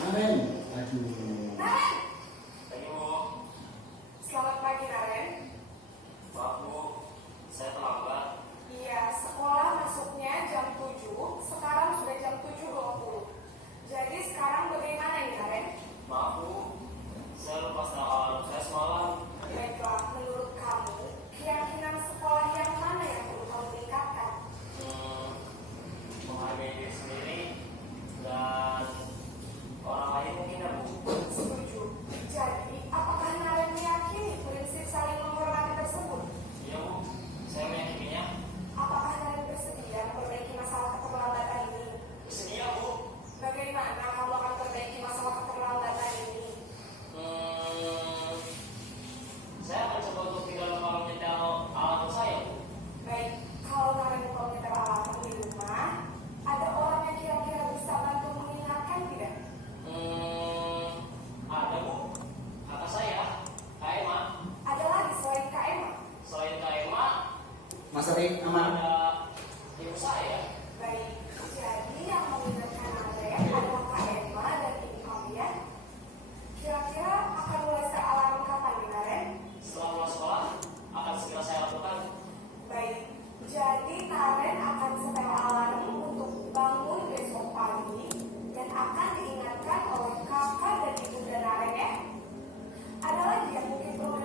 Amin. Aduh. Naren, Pagi, Bu. selamat pagi Naren. Maaf, Bu. Saya terlambat. Iya, sekolah masuknya jam 7, sekarang sudah jam 7.20. Jadi sekarang bagaimana ini Naren? Maaf, Bu. Saya lupa alarm saya semalam. Baiklah, menurut kamu, keyakinan sekolah yang mana yang perlu kamu tingkatkan? Menghargai diri sendiri dan orang lain mungkin, ya, Bu. Setuju. Jadi, apakah Naren meyakini prinsip saling menghormati tersebut? Iya, Bu. Saya meyakininya. Apakah Naren bersedia memperbaiki masalah keterlambatan ini? Bersedia, Bu. Bagaimana kamu akan perbaiki masalah keterlambatan ini? Saya akan coba untuk tidak lupa menyetel alarm saya, Bu. Baik, kalau Naren mau menyetel alarm di rumah, ada orang yang kira-kira bisa bantu mengingatkan tidak? Ada, Bu. Kakak saya, Kak Emma. Ada lagi selain Kak Emma? Selain Kak Emma, Mas Ari aman. ada ibu saya. Baik, jadi yang mengingatkan Naren adalah Kak Emma dan ibu kamu ya? Kira-kira akan mulai set alarm kapan nih Naren? Setelah pulang sekolah, akan segera saya lakukan. Baik, jadi Naren akan setel alarm untuk bangun besok pagi dan akan diingatkan oleh kakak dan ibu dan Naren ya. Ada lagi yang mungkin perlu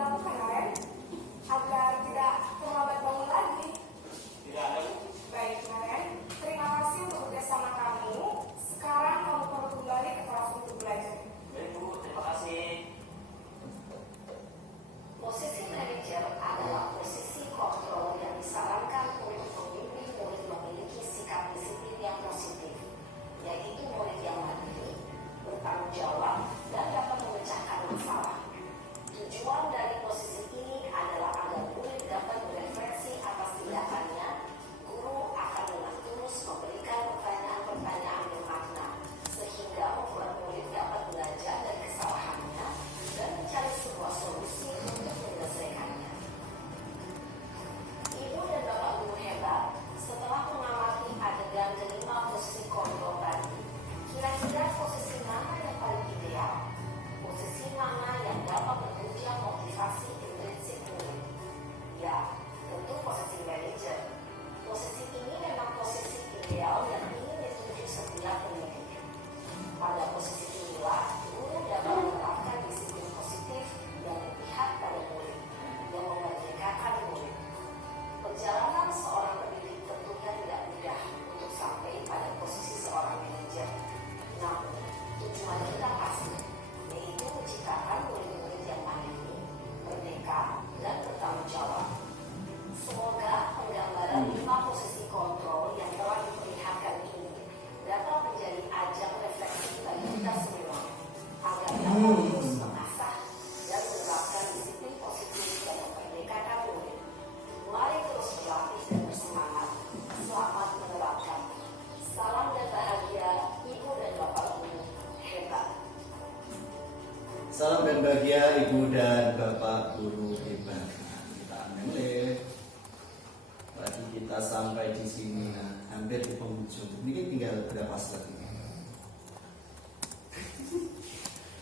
berapa slide ini?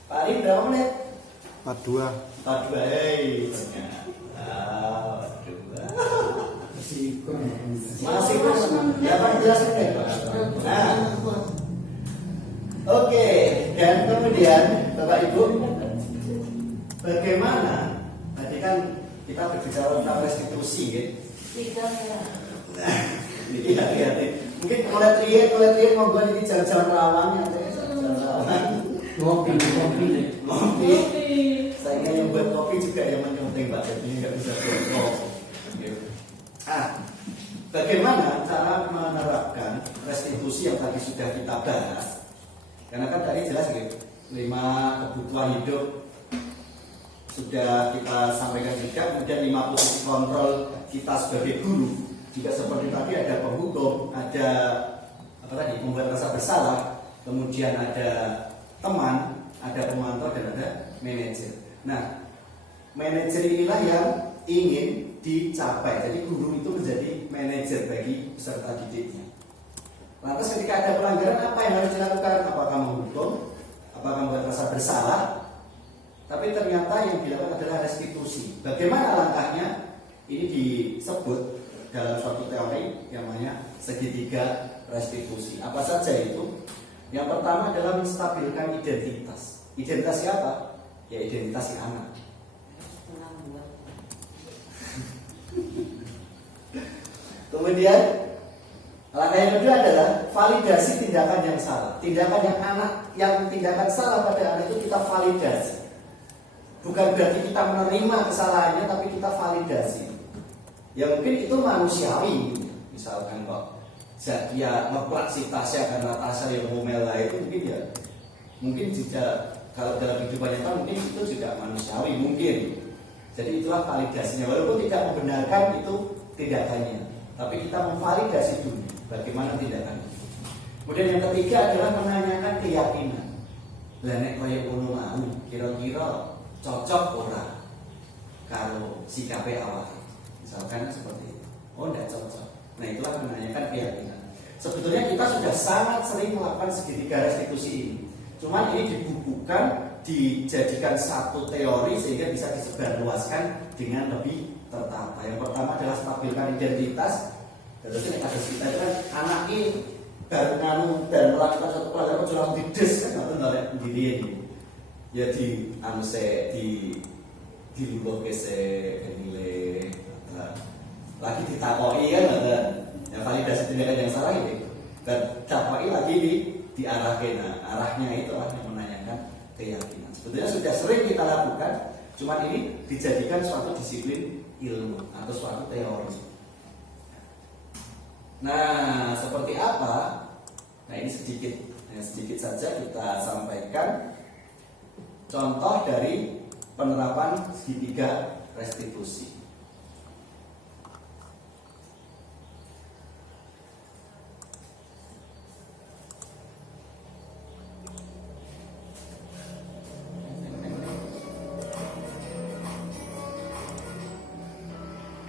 Pak Ari berapa menit? 42. 42. Hei, ternyata 42. Masih kurang 18 menit Pak. Nah, oke, dan kemudian Bapak Ibu, bagaimana? Tadi kan kita berbicara tentang restitusi, gitu. Tidak ya. Ini hati-hati. Mungkin kolet-liat membuat ini jalan-jalan rawan ya, jalan rawan. Kopi. Kopi. Saya yang buat kopi juga yang menyunting Pak, jadi nggak bisa buat kopi. Bagaimana cara menerapkan restitusi yang tadi sudah kita bahas? Karena kan tadi jelas gitu, 5 kebutuhan hidup sudah kita sampaikan juga, kemudian 5 posisi kontrol kita sebagai guru. Jika seperti tadi ada penghukum, ada membuat rasa bersalah, kemudian ada teman, ada pemantau dan ada manajer. Nah, manajer inilah yang ingin dicapai. Jadi guru itu menjadi manajer bagi peserta didiknya. Lantas ketika ada pelanggaran, apa yang harus dilakukan? Apakah menghukum? Apakah membuat rasa bersalah? Tapi ternyata yang dilakukan adalah restitusi. Bagaimana langkahnya? Ini disebut dalam suatu teori yang namanya segitiga restitusi. Apa saja itu? Yang pertama adalah menstabilkan identitas. Identitas siapa? Ya identitas si anak. Kemudian langkah yang kedua adalah validasi tindakan yang salah. Tindakan salah pada anak itu kita validasi. Bukan berarti kita menerima kesalahannya, tapi kita validasi. Ya mungkin itu manusiawi. Misalkan kok ya ngeplak si Tasya karena Tasya yang ngomel lah itu mungkin juga kalau dalam kehidupan nyata mungkin itu juga manusiawi mungkin. Jadi itulah validasinya. Walaupun tidak membenarkan itu tindakannya, tapi kita memvalidasi dulu bagaimana tindakannya. Kemudian yang ketiga adalah menanyakan keyakinan. Lah nek koyo ngono mau kira-kira cocok ora kalau sikape awak. Misalkan seperti itu. Oh enggak cocok. Nah itulah menanyakan keyakinan. Sebetulnya kita sudah sangat sering melakukan segitiga restitusi ini. Cuman ini dibukukan, dijadikan satu teori sehingga bisa disebarluaskan dengan lebih tertata. Yang pertama adalah stabilkan identitas. Terus ini kasus kita itu kan anak ini baru nganu dan melakukan satu pelanggaran curang dides kan atau nolak diri ini. Ya di luluh ke nilai lagi ditakoi kan ada yang validasi tindakan yang salah ini dan dakwai lagi diarahkan. Nah, arahnya itu yang menanyakan keyakinan. Sebetulnya sudah sering kita lakukan, cuma ini dijadikan suatu disiplin ilmu atau suatu teori. Nah, seperti apa? Nah, ini sedikit saja kita sampaikan contoh dari penerapan segitiga restitusi.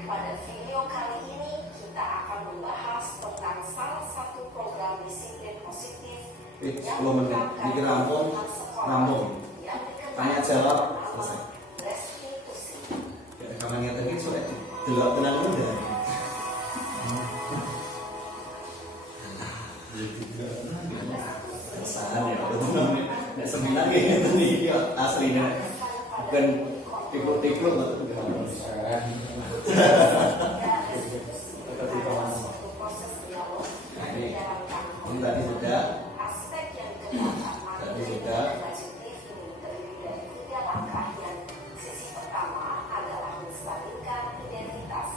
Pada video kali ini kita akan membahas tentang salah satu program disiplin positif yang 10 menit, ini rampung. yang Tanya jawab, selesai. restitusi. Kapan ngerti sudah delok tenang udah. Kesahan ya, nek seminar kayak tadi aslinya bukan tikluk-tikluk atau Nah ini tadi sudah. Aspek yang kedua Tadi sudah. positif ini terdiri dari 3 langkah yang sisi pertama adalah menstabilkan identitas.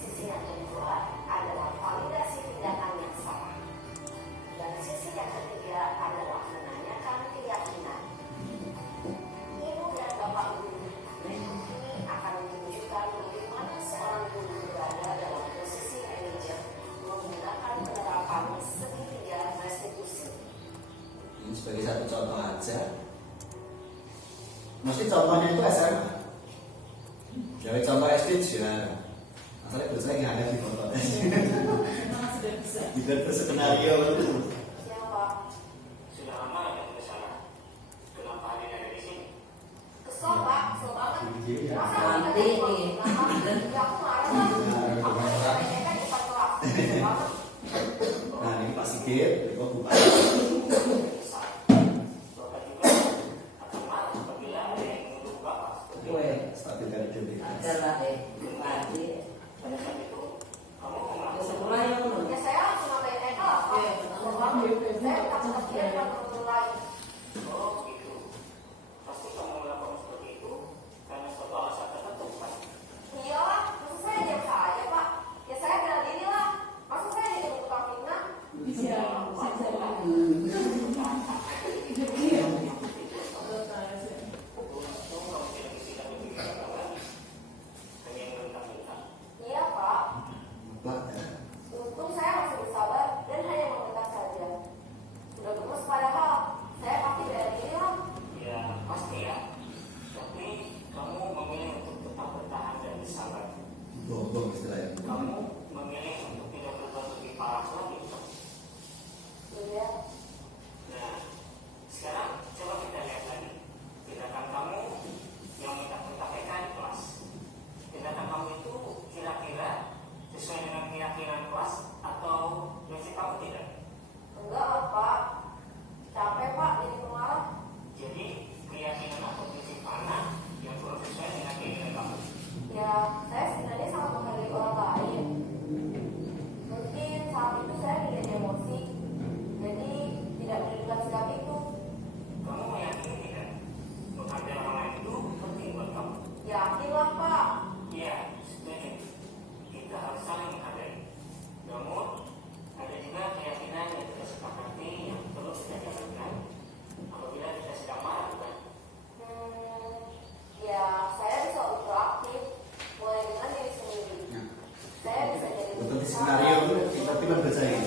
Sisi yang kedua adalah validasi tindakan yang salah. Dan sisi yang ketiga adalah menanyakan keyakinan. Ibu dan Bapak Guru, berikut ini akan menunjukkan bagaimana seorang guru berada dalam posisi manajer menggunakan penerapan segitiga restitusi. Ini sebagai satu contoh aja. Mesti contohnya itu SMA. Jadi contoh SD juga. Masalahnya berarti nggak ada di contoh SD. Tidak berskenario. Siapa? Sudah lama ada di sana. Kenapa Adin ada di sini? Kesel pak, kesel banget. Masa Nanti kita nih. ya aku marah lah. Aku marah kan depan kelas. Kesel banget. Nah ini Pak Sigit, Bapak Bupati. Bapak juga akan marah apabila ada yang menuduh Bapak seperti itu. Gue Stabilkan identitas. adalah bupati. Pada saat itu, kamu Ke mengaku sekolah yang mana? Ya saya cuma pengen Eka lah pak. Kesel banget. Saya takut dia depan teman-teman lain. oh gitu. Pasti kamu melakukan seperti itu karena suatu alasan tertentu kan? Iya lah, maksud saya diam saja pak. Ya saya bela diri lah. Maksud saya jadi tukang fitnah. Untung kamu tidak bisa berbicara lagi. Hanya meminta-minta. Iya pak. Pak, Untung saya masih bersabar dan hanya meminta saja. Sudah gemes padahal saya pasti bela diri lah. Ya pasti ya. Tapi kamu memilih untuk tetap bertahan dan bersabar. bohong istilahnya. Kamu memilih untuk tidak berbuat lebih parah lagi. Iya. Nah, sekarang coba kita lihat lagi tindakan kamu yang minta PK di kelas. Tindakan kamu itu kira-kira sesuai dengan keyakinan kelas atau prinsip kamu tidak? Enggak lah pak. Capek pak jadi pemarah. Jadi keyakinan atau prinsip mana yang kurang sesuai dengan keinginan kamu? Ya saya sebenarnya sangat menghargai orang lain. Mungkin saat itu saya tidak emosi. Jadi tidak menunjukkan sikap itu. Kamu meyakini tidak? Menghargai orang lain itu penting buat kamu. Yakin lah pak. Iya, setuju. Kita harus saling menghargai. Namun, ada juga keyakinan yang kita sepakati yang perlu kita jalankan apabila kita sedang marah, bukan? Ya saya bisa proaktif. Mulai dengan diri sendiri. Saya bisa jadi Untuk di skenario kita tidak percaya.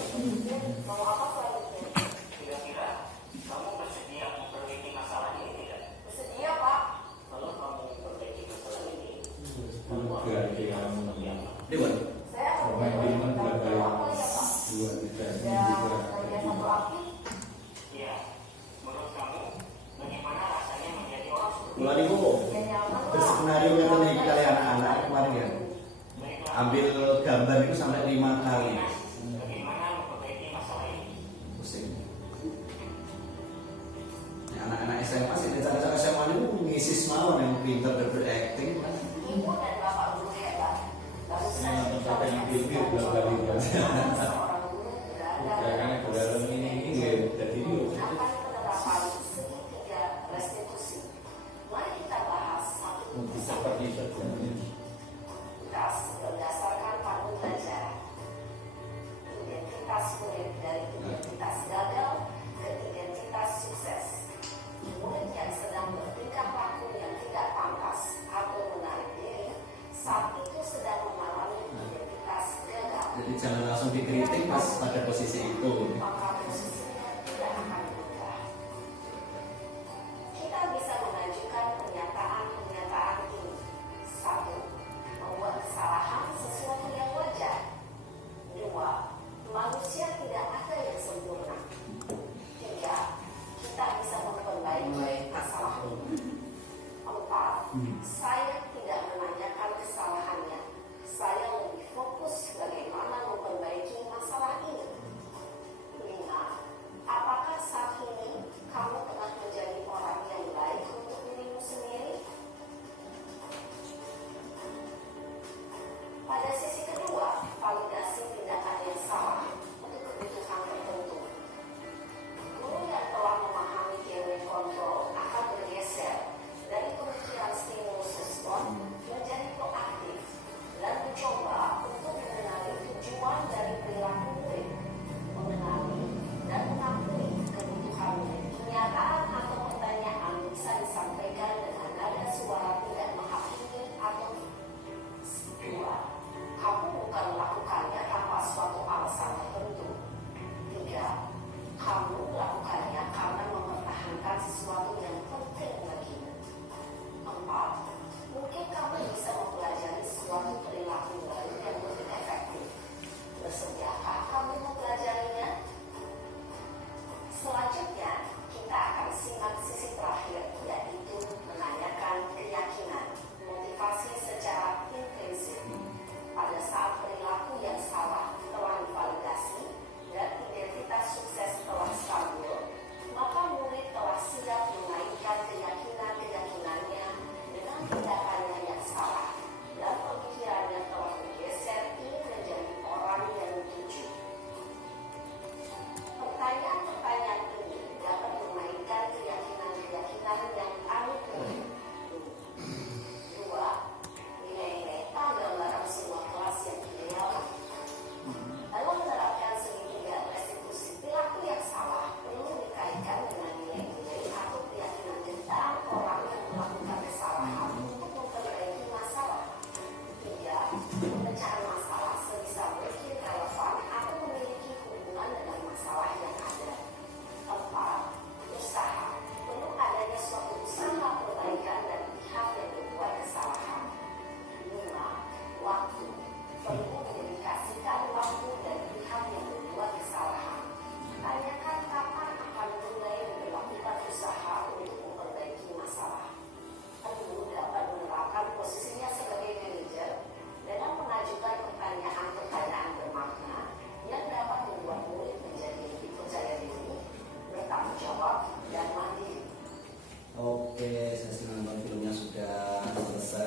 Mau apa selanjutnya? Kira-kira kamu bersedia memperbaiki masalah ini tidak? Bersedia pak. Kalau kamu memperbaiki masalah ini, Dewan. Saya akan menjadi tanggung jawab apa ya pak? Dan senantiasa proaktif. ya, menurut kamu bagaimana rasanya menjadi orang seperti Mulai itu Ya nyaman lah. berskenario yang meneliti kalian anak-anak kemarin ya. Baiklah, Ambil gambar itu sampai 5 kali. bagaimana memperbaiki masalah ini? Pusing. Nah, anak-anak SMA sih, cara-cara SMA itu ngisi semua yang pintar dan berakting kan. Ibu dan bapak guru hebat. Lalu saya Yang sampai yang pinggir belum kali kan. seorang guru berada Karena ke dalam ini jadi menggunakan penerapan segitiga restitusi. Mari kita bahas satu untuk persatu. seperti saja. Identitas berdasarkan pagu belajar. Identitas murid dari identitas gagal ke identitas sukses. Murid yang sedang bertingkah laku yang tidak pantas atau menarik diri saat itu sedang mengalami identitas gagal. Jadi jangan langsung dikritik pas pada posisi itu. Maka posisinya tidak akan mudah. Kita bisa mengajukan pernyataan-pernyataan ini. 1. Membuat kesalahan sesuatu yang wajar. 2. Manusia tidak ada yang sempurna. 3. Kita bisa memperbaiki masalah ini. 4. Saya tidak menanyakan kesalahannya. Saya lebih fokus bagaimana memperbaiki masalah ini. 5.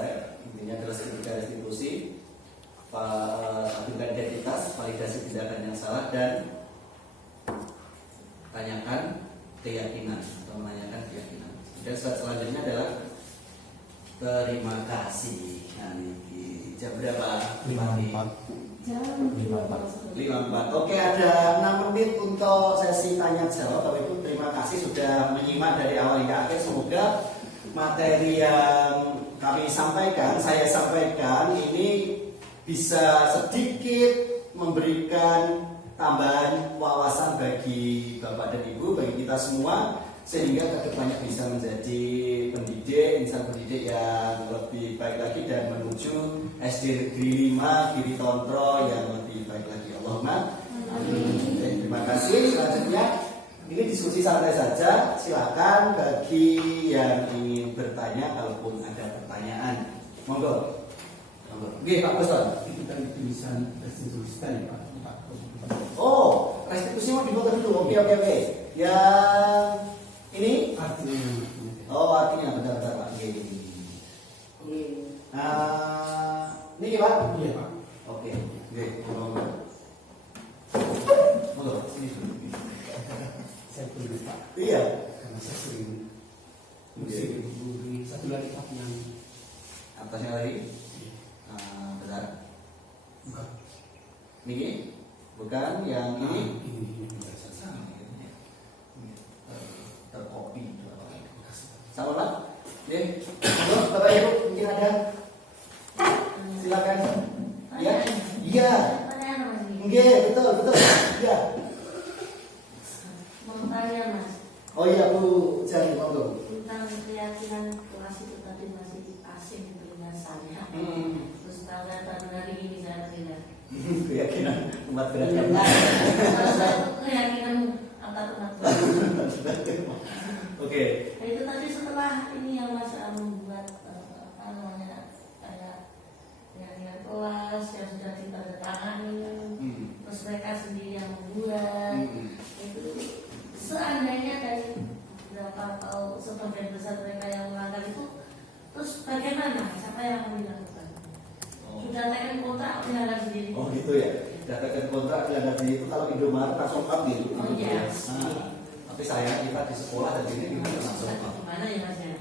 selesai. Intinya adalah segitiga restitusi, adukan identitas, validasi tindakan yang salah, dan tanyakan keyakinan atau menanyakan keyakinan. Dan selanjutnya adalah terima kasih. Nah, ini jam berapa? 5.4. Oke, ada 6 menit untuk sesi tanya jawab. Bapak Ibu, terima kasih sudah menyimak dari awal hingga akhir. Semoga materi yang kami sampaikan, saya sampaikan ini bisa sedikit memberikan tambahan wawasan bagi Bapak dan Ibu, bagi kita semua, sehingga kedepannya bisa menjadi pendidik, insan pendidik yang lebih baik lagi dan menuju SD Negeri 5 Giri Tontro yang lebih baik lagi. Allahumma amin. Terima kasih. Selanjutnya ini diskusi santai saja. Silakan bagi yang ingin bertanya, kalaupun ada pertanyaan, monggo. Oke, Pak Boston. Itu tadi tulisan restitusi tadi Pak. Oh, restitusi mau dibuka dulu. Oke. Yang ini? Artinya. Oh, artinya bentar Pak. Oke. Ini Pak? Iya Pak. Oke. Monggo, sini dulu. Saya tulis Pak. Iya. Karena saya sering musik di satu lagi Pak yang Atasnya lagi. Bentar. bukan. Ini bukan yang ini. Ini. Terkopi. Sama Pak? Ya. Monggo, Bapak Ibu, mungkin ada. Silakan. Ya. Iya. Oke, betul. Iya. Mau tanya Mas, Oh iya Bu, Jani, monggo. tentang keyakinan kelas itu tadi masih asing penjelasannya. Terus tahun hari ini saya tidak. Keyakinan umat beragama. Kalau saya itu keyakinan antar umat beragama. Oke. Nah, itu tadi setelah ini yang Mas membuat apa namanya kayak keyakinan kelas yang sudah ditandatangani, terus mereka sendiri yang membuat. Itu seandainya dari berapa atau sebagian besar mereka yang melanggar itu, terus bagaimana? Siapa yang akan dilakukan? Sudah tekan kontrak melanggar sendiri. Oh gitu ya. Sudah tekan kontrak melanggar sendiri itu kalau Indomaret langsung ambil. Oh iya. Tapi saya kita di sekolah dan ini kita langsung ambil. Gimana ya Mas ya?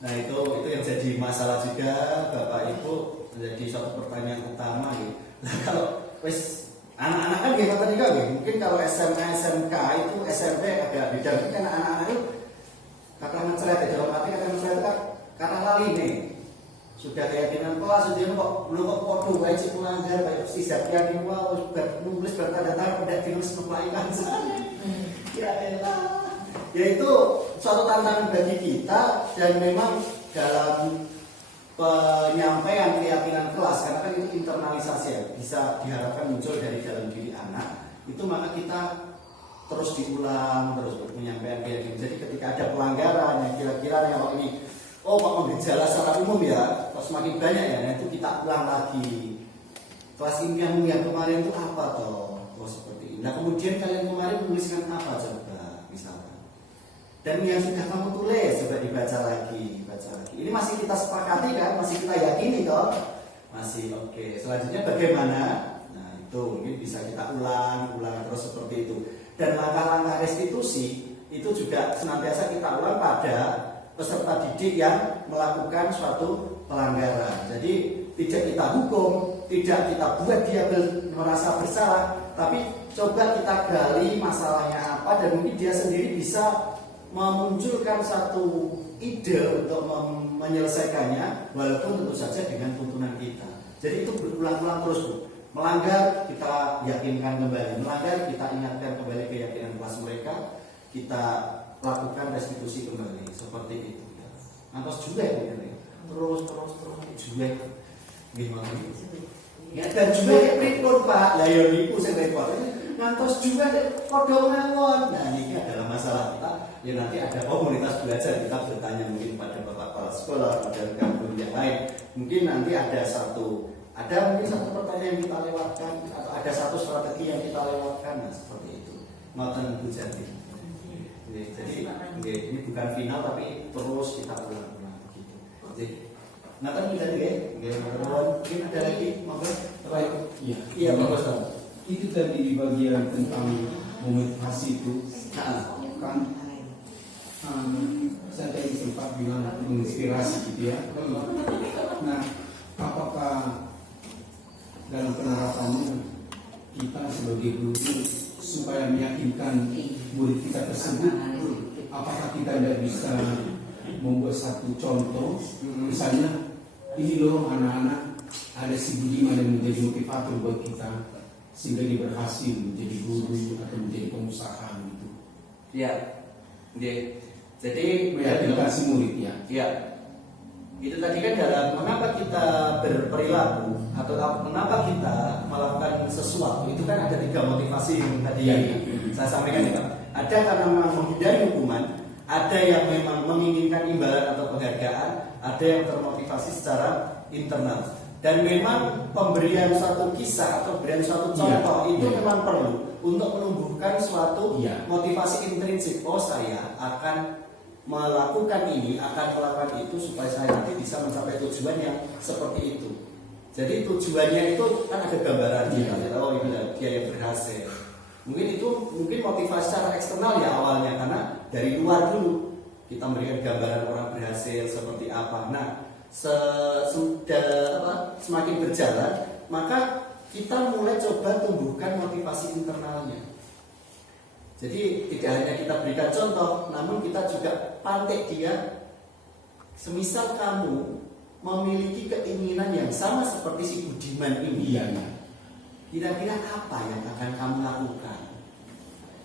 Nah itu yang jadi masalah juga Bapak Ibu, menjadi suatu pertanyaan utama gitu. Nah kalau wes anak-anak kan gitu tadi kan, mungkin kalau SMA, SMK itu SMP agak beda. Mungkin kan anak-anak itu kata mencret ya, dalam arti kata mencret kan karena lali nih. Sudah keyakinan kelas sudah kok belum kok podo wajib melanggar kayak si Zakian ini wah nulis bertanda tangan pada dinas kepelainan sana. Ya elah. Ya itu suatu tantangan bagi kita dan memang dalam penyampaian keyakinan kelas karena kan itu internalisasi ya, bisa diharapkan muncul dari dalam diri anak itu, maka kita terus diulang terus menyampaikan keyakinan. Jadi ketika ada pelanggaran yang kira-kira yang ini kok gejala secara umum ya, kalau semakin banyak ya, nah itu kita ulang lagi kelas ini yang kemarin itu apa toh, seperti ini. Nah kemudian kalian kemarin menuliskan apa coba misalkan, dan yang sudah kamu tulis coba dibaca lagi. Ini masih kita sepakati kan, masih kita yakini toh, masih oke. Selanjutnya bagaimana? Nah itu mungkin bisa kita ulang terus seperti itu. Dan langkah-langkah restitusi itu juga senantiasa kita ulang pada peserta didik yang melakukan suatu pelanggaran. Jadi tidak kita hukum, tidak kita buat dia merasa bersalah, tapi coba kita gali masalahnya apa dan mungkin dia sendiri bisa memunculkan satu ide untuk menyelesaikannya, walaupun tentu saja dengan tuntunan kita. Jadi itu berulang-ulang terus Bu. Melanggar kita yakinkan kembali, melanggar kita ingatkan kembali keyakinan kelas mereka, kita lakukan restitusi kembali seperti itu ya. Ngantos jual ya, terus jual gimana ya, dan jual kayak pripun Pak, lah ya niku sing repot ngantos jual padha mawon. Nah ini adalah masalah kita ya, nanti ada komunitas belajar kita bertanya mungkin pada bapak kepala sekolah dan guru yang lain, mungkin nanti ada mungkin satu pertanyaan yang kita lewatkan atau ada satu strategi yang kita lewatkan, nah seperti itu ngoten Bu Janti. Jadi ini bukan final tapi terus kita ulang-ulang begitu. Jadi Ngaten tadi ya, mungkin ada lagi, monggo. Baik, iya. Iya, monggo Ustaz. Itu tadi di bagian tentang motivasi itu Nah, kan saya tadi sempat bilang menginspirasi gitu ya. Nah, apakah dalam penerapannya kita sebagai guru supaya meyakinkan murid kita tersebut, apakah kita tidak bisa membuat satu contoh, misalnya ini loh anak-anak, ada si Budiman yang menjadi motivator buat kita sehingga dia berhasil menjadi guru atau menjadi pengusaha gitu. ya, jadi Meyakinkan si muridnya. ya, itu tadi kan dalam mengapa kita berperilaku atau kenapa kita melakukan sesuatu itu kan ada 3 motivasi yang tadi yang saya sampaikan ya Pak. Ada karena memang menghindari hukuman, ada yang memang menginginkan imbalan atau penghargaan, ada yang termotivasi secara internal. Dan memang pemberian suatu kisah atau pemberian suatu contoh itu memang perlu untuk menumbuhkan suatu motivasi intrinsik. Oh, saya akan melakukan ini, akan melakukan itu supaya saya nanti bisa mencapai tujuan yang seperti itu. Jadi tujuannya itu kan ada gambarannya. Oh, ini dia yang berhasil. Mungkin motivasi secara eksternal ya awalnya, karena dari luar dulu kita memberikan gambaran orang berhasil seperti apa. Nah, semakin berjalan, maka kita mulai coba tumbuhkan motivasi internalnya. Jadi tidak hanya kita berikan contoh, namun kita juga pantik dia. Semisal kamu memiliki keinginan yang sama seperti si Budiman ini, kira-kira apa yang akan kamu lakukan?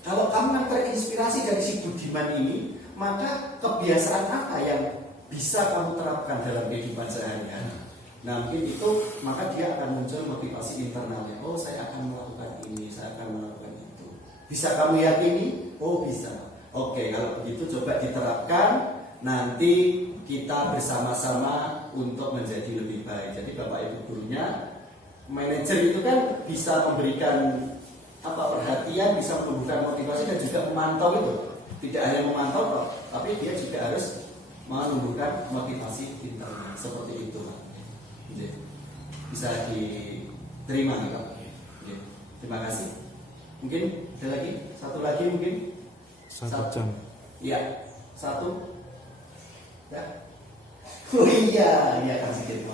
Kalau kamu terinspirasi dari si Budiman ini, maka kebiasaan apa yang bisa kamu terapkan dalam kehidupan sehari-hari? Nah, mungkin itu, maka dia akan muncul motivasi internalnya. Oh, saya akan melakukan ini, saya akan melakukan itu. Bisa kamu yakini? Oh, bisa. Oke, kalau begitu coba diterapkan. Nanti kita bersama-sama untuk menjadi lebih baik. Jadi Bapak Ibu gurunya, manajer itu kan bisa memberikan perhatian, bisa menumbuhkan motivasi dan juga memantau itu. Tidak hanya memantau, tapi dia juga harus menumbuhkan motivasi internal seperti itu. Bisa diterima nih Pak. Terima kasih. Mungkin ada lagi, satu lagi mungkin. 1 jam. Iya, 1. Ya. Oh iya, kan sedikit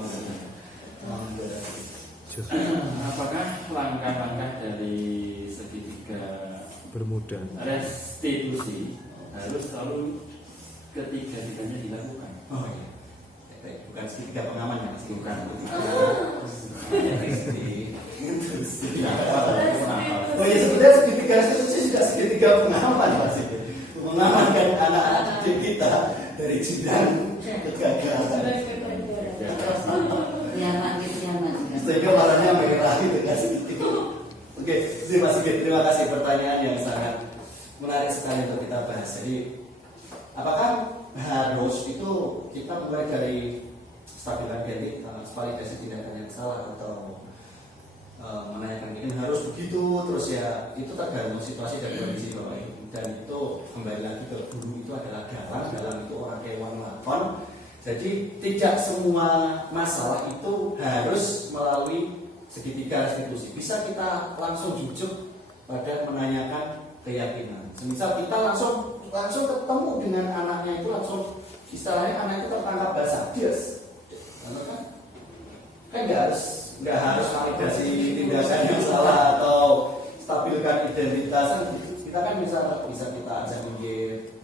Apakah langkah-langkah dari segitiga Bermuda. restitusi harus selalu ketiga-tiganya dilakukan? Oh iya. Bukan segitiga pengaman ya, Bukan. Oh iya, sebenarnya segitiga restitusi juga segitiga pengaman pasti. Mengamankan anak-anak didik kita dari jurang kegagalan. Sehingga warnanya merah itu kan segitiga. Oke, Mas Sigit, terima kasih pertanyaan yang sangat menarik sekali untuk kita bahas. Jadi, apakah harus itu kita mulai dari stabilan identitas, validasi tindakan yang salah atau menanyakan ini harus begitu terus ya, itu tergantung situasi dan kondisi Bapak Ibu. Dan itu kembali lagi ke guru itu adalah dalang itu orang kewan lakon. Jadi tidak semua masalah itu harus melalui segitiga restitusi. Bisa kita langsung jujuk pada menanyakan keyakinan. Semisal kita langsung ketemu dengan anaknya itu, langsung istilahnya anak itu tertangkap basah, bias. Kan nggak harus validasi tindakan yang salah atau stabilkan identitas. Kita kan bisa kita ajak mikir,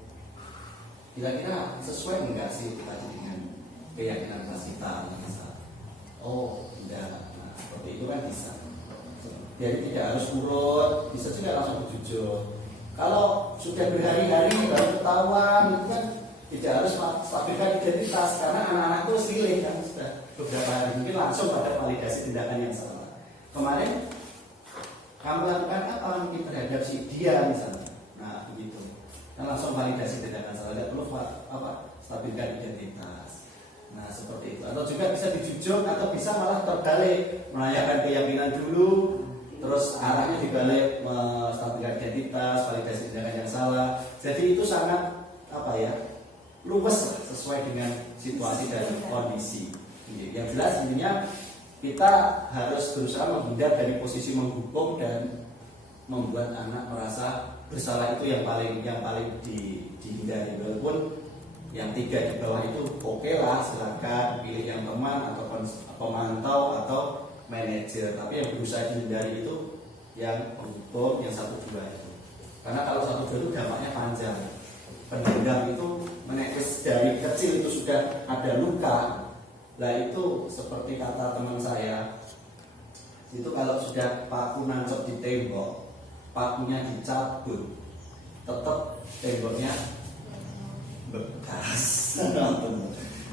kira-kira sesuai enggak sih kita dengan keyakinan kita? Oh, tidak. Nah, seperti itu kan bisa. Jadi tidak harus urut, bisa juga langsung jujur. Kalau sudah berhari-hari baru ketahuan, itu kan tidak harus stabilkan identitas karena anak-anak itu silih kan sudah beberapa hari, mungkin langsung pada validasi tindakan yang salah. Kemarin kamu lakukan apa mungkin terhadap si dia misalnya, nah begitu, dan langsung validasi tindakan salah, tidak perlu stabilkan identitas. Nah seperti itu, atau juga bisa dijujuk atau bisa malah terbalik, menanyakan keyakinan dulu, terus arahnya dibalik, menstabilkan identitas, validasi tindakan yang salah. Jadi itu sangat luwes sesuai dengan situasi dan kondisi. Yang jelas intinya kita harus berusaha menghindar dari posisi menghukum dan membuat anak merasa bersalah. Itu yang paling dihindari. Walaupun yang 3 di bawah itu oke lah, silakan pilih yang teman atau pemantau atau manajer. Tapi yang berusaha dihindari itu yang penghukum, yang 1, 2 itu. Karena kalau 1, 2 itu dampaknya panjang. Pendendam itu menetes dari kecil itu sudah ada luka. Lah itu seperti kata teman saya, itu kalau sudah paku nancep di tembok, pakunya dicabut, tetap temboknya bekas.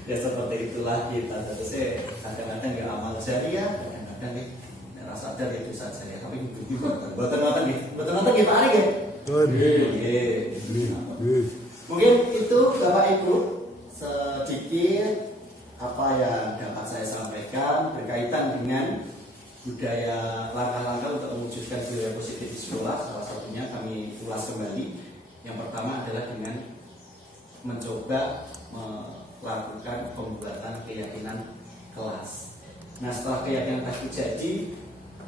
Ya seperti itulah kita. Terus kadang-kadang ya amal jariah, kadang-kadang nih rasa sadar ya dosa saya. Tapi betul nonton gimana ya? Mungkin itu Bapak Ibu sedikit apa yang dapat saya sampaikan berkaitan dengan budaya, langkah-langkah untuk mewujudkan budaya positif di sekolah. Salah satunya kami ulas kembali. Yang pertama adalah dengan mencoba melakukan pembuatan keyakinan kelas. Nah, setelah keyakinan tadi jadi,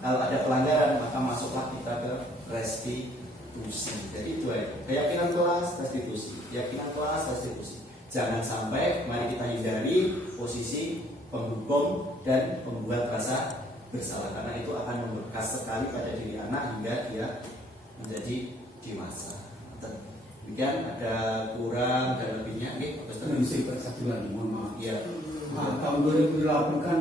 kalau ada pelanggaran maka masuklah kita ke restitusi. Jadi itu aja. Keyakinan kelas, restitusi. Keyakinan kelas, restitusi. Jangan sampai mari kita hindari posisi penghukum dan membuat rasa bersalah, karena itu akan membekas sekali pada diri anak hingga dia menjadi dewasa. Demikian, ada kurang dan lebihnya nih. Satu lagi, mohon maaf. Ya. Nah, tahun 2008 kan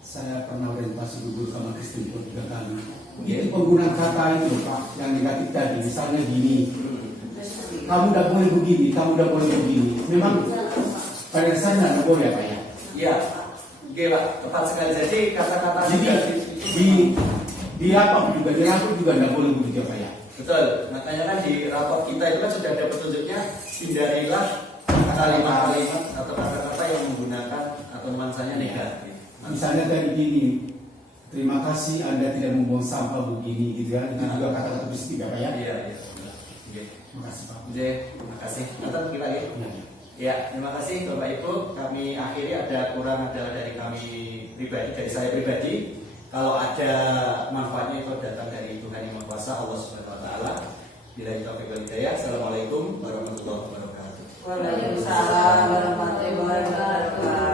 saya pernah orientasi guru sama Kristen 3 kali. Itu penggunaan kata itu Pak yang negatif tadi, misalnya gini, kamu tidak boleh begini, kamu tidak boleh begini. Memang pada dasarnya tidak boleh Pak ya? Iya, oke Pak, tepat sekali. Jadi kata-kata di apa juga, di rapor juga tidak boleh begitu Pak ya? betul, makanya kan di rapor kita itu kan sudah ada petunjuknya, hindarilah kalimat-kalimat atau kata-kata yang menggunakan atau nuansanya negatif. Misalnya tadi gini, terima kasih Anda tidak membuang sampah begini gitu ya. Itu juga kata-kata positif ya Pak ya? Iya. Oke. Terima kasih Pak. Oke, terima kasih. Nanti kita lagi. Ya, terima kasih Bapak Ibu. Kami akhiri, ada kurang adalah dari kami pribadi, dari saya pribadi. Kalau ada manfaatnya itu datang dari Tuhan Yang Maha Kuasa, Allah Subhanahu Wa Taala. Bila itu hidayah. Assalamualaikum warahmatullahi wabarakatuh. Waalaikumsalam warahmatullahi wabarakatuh.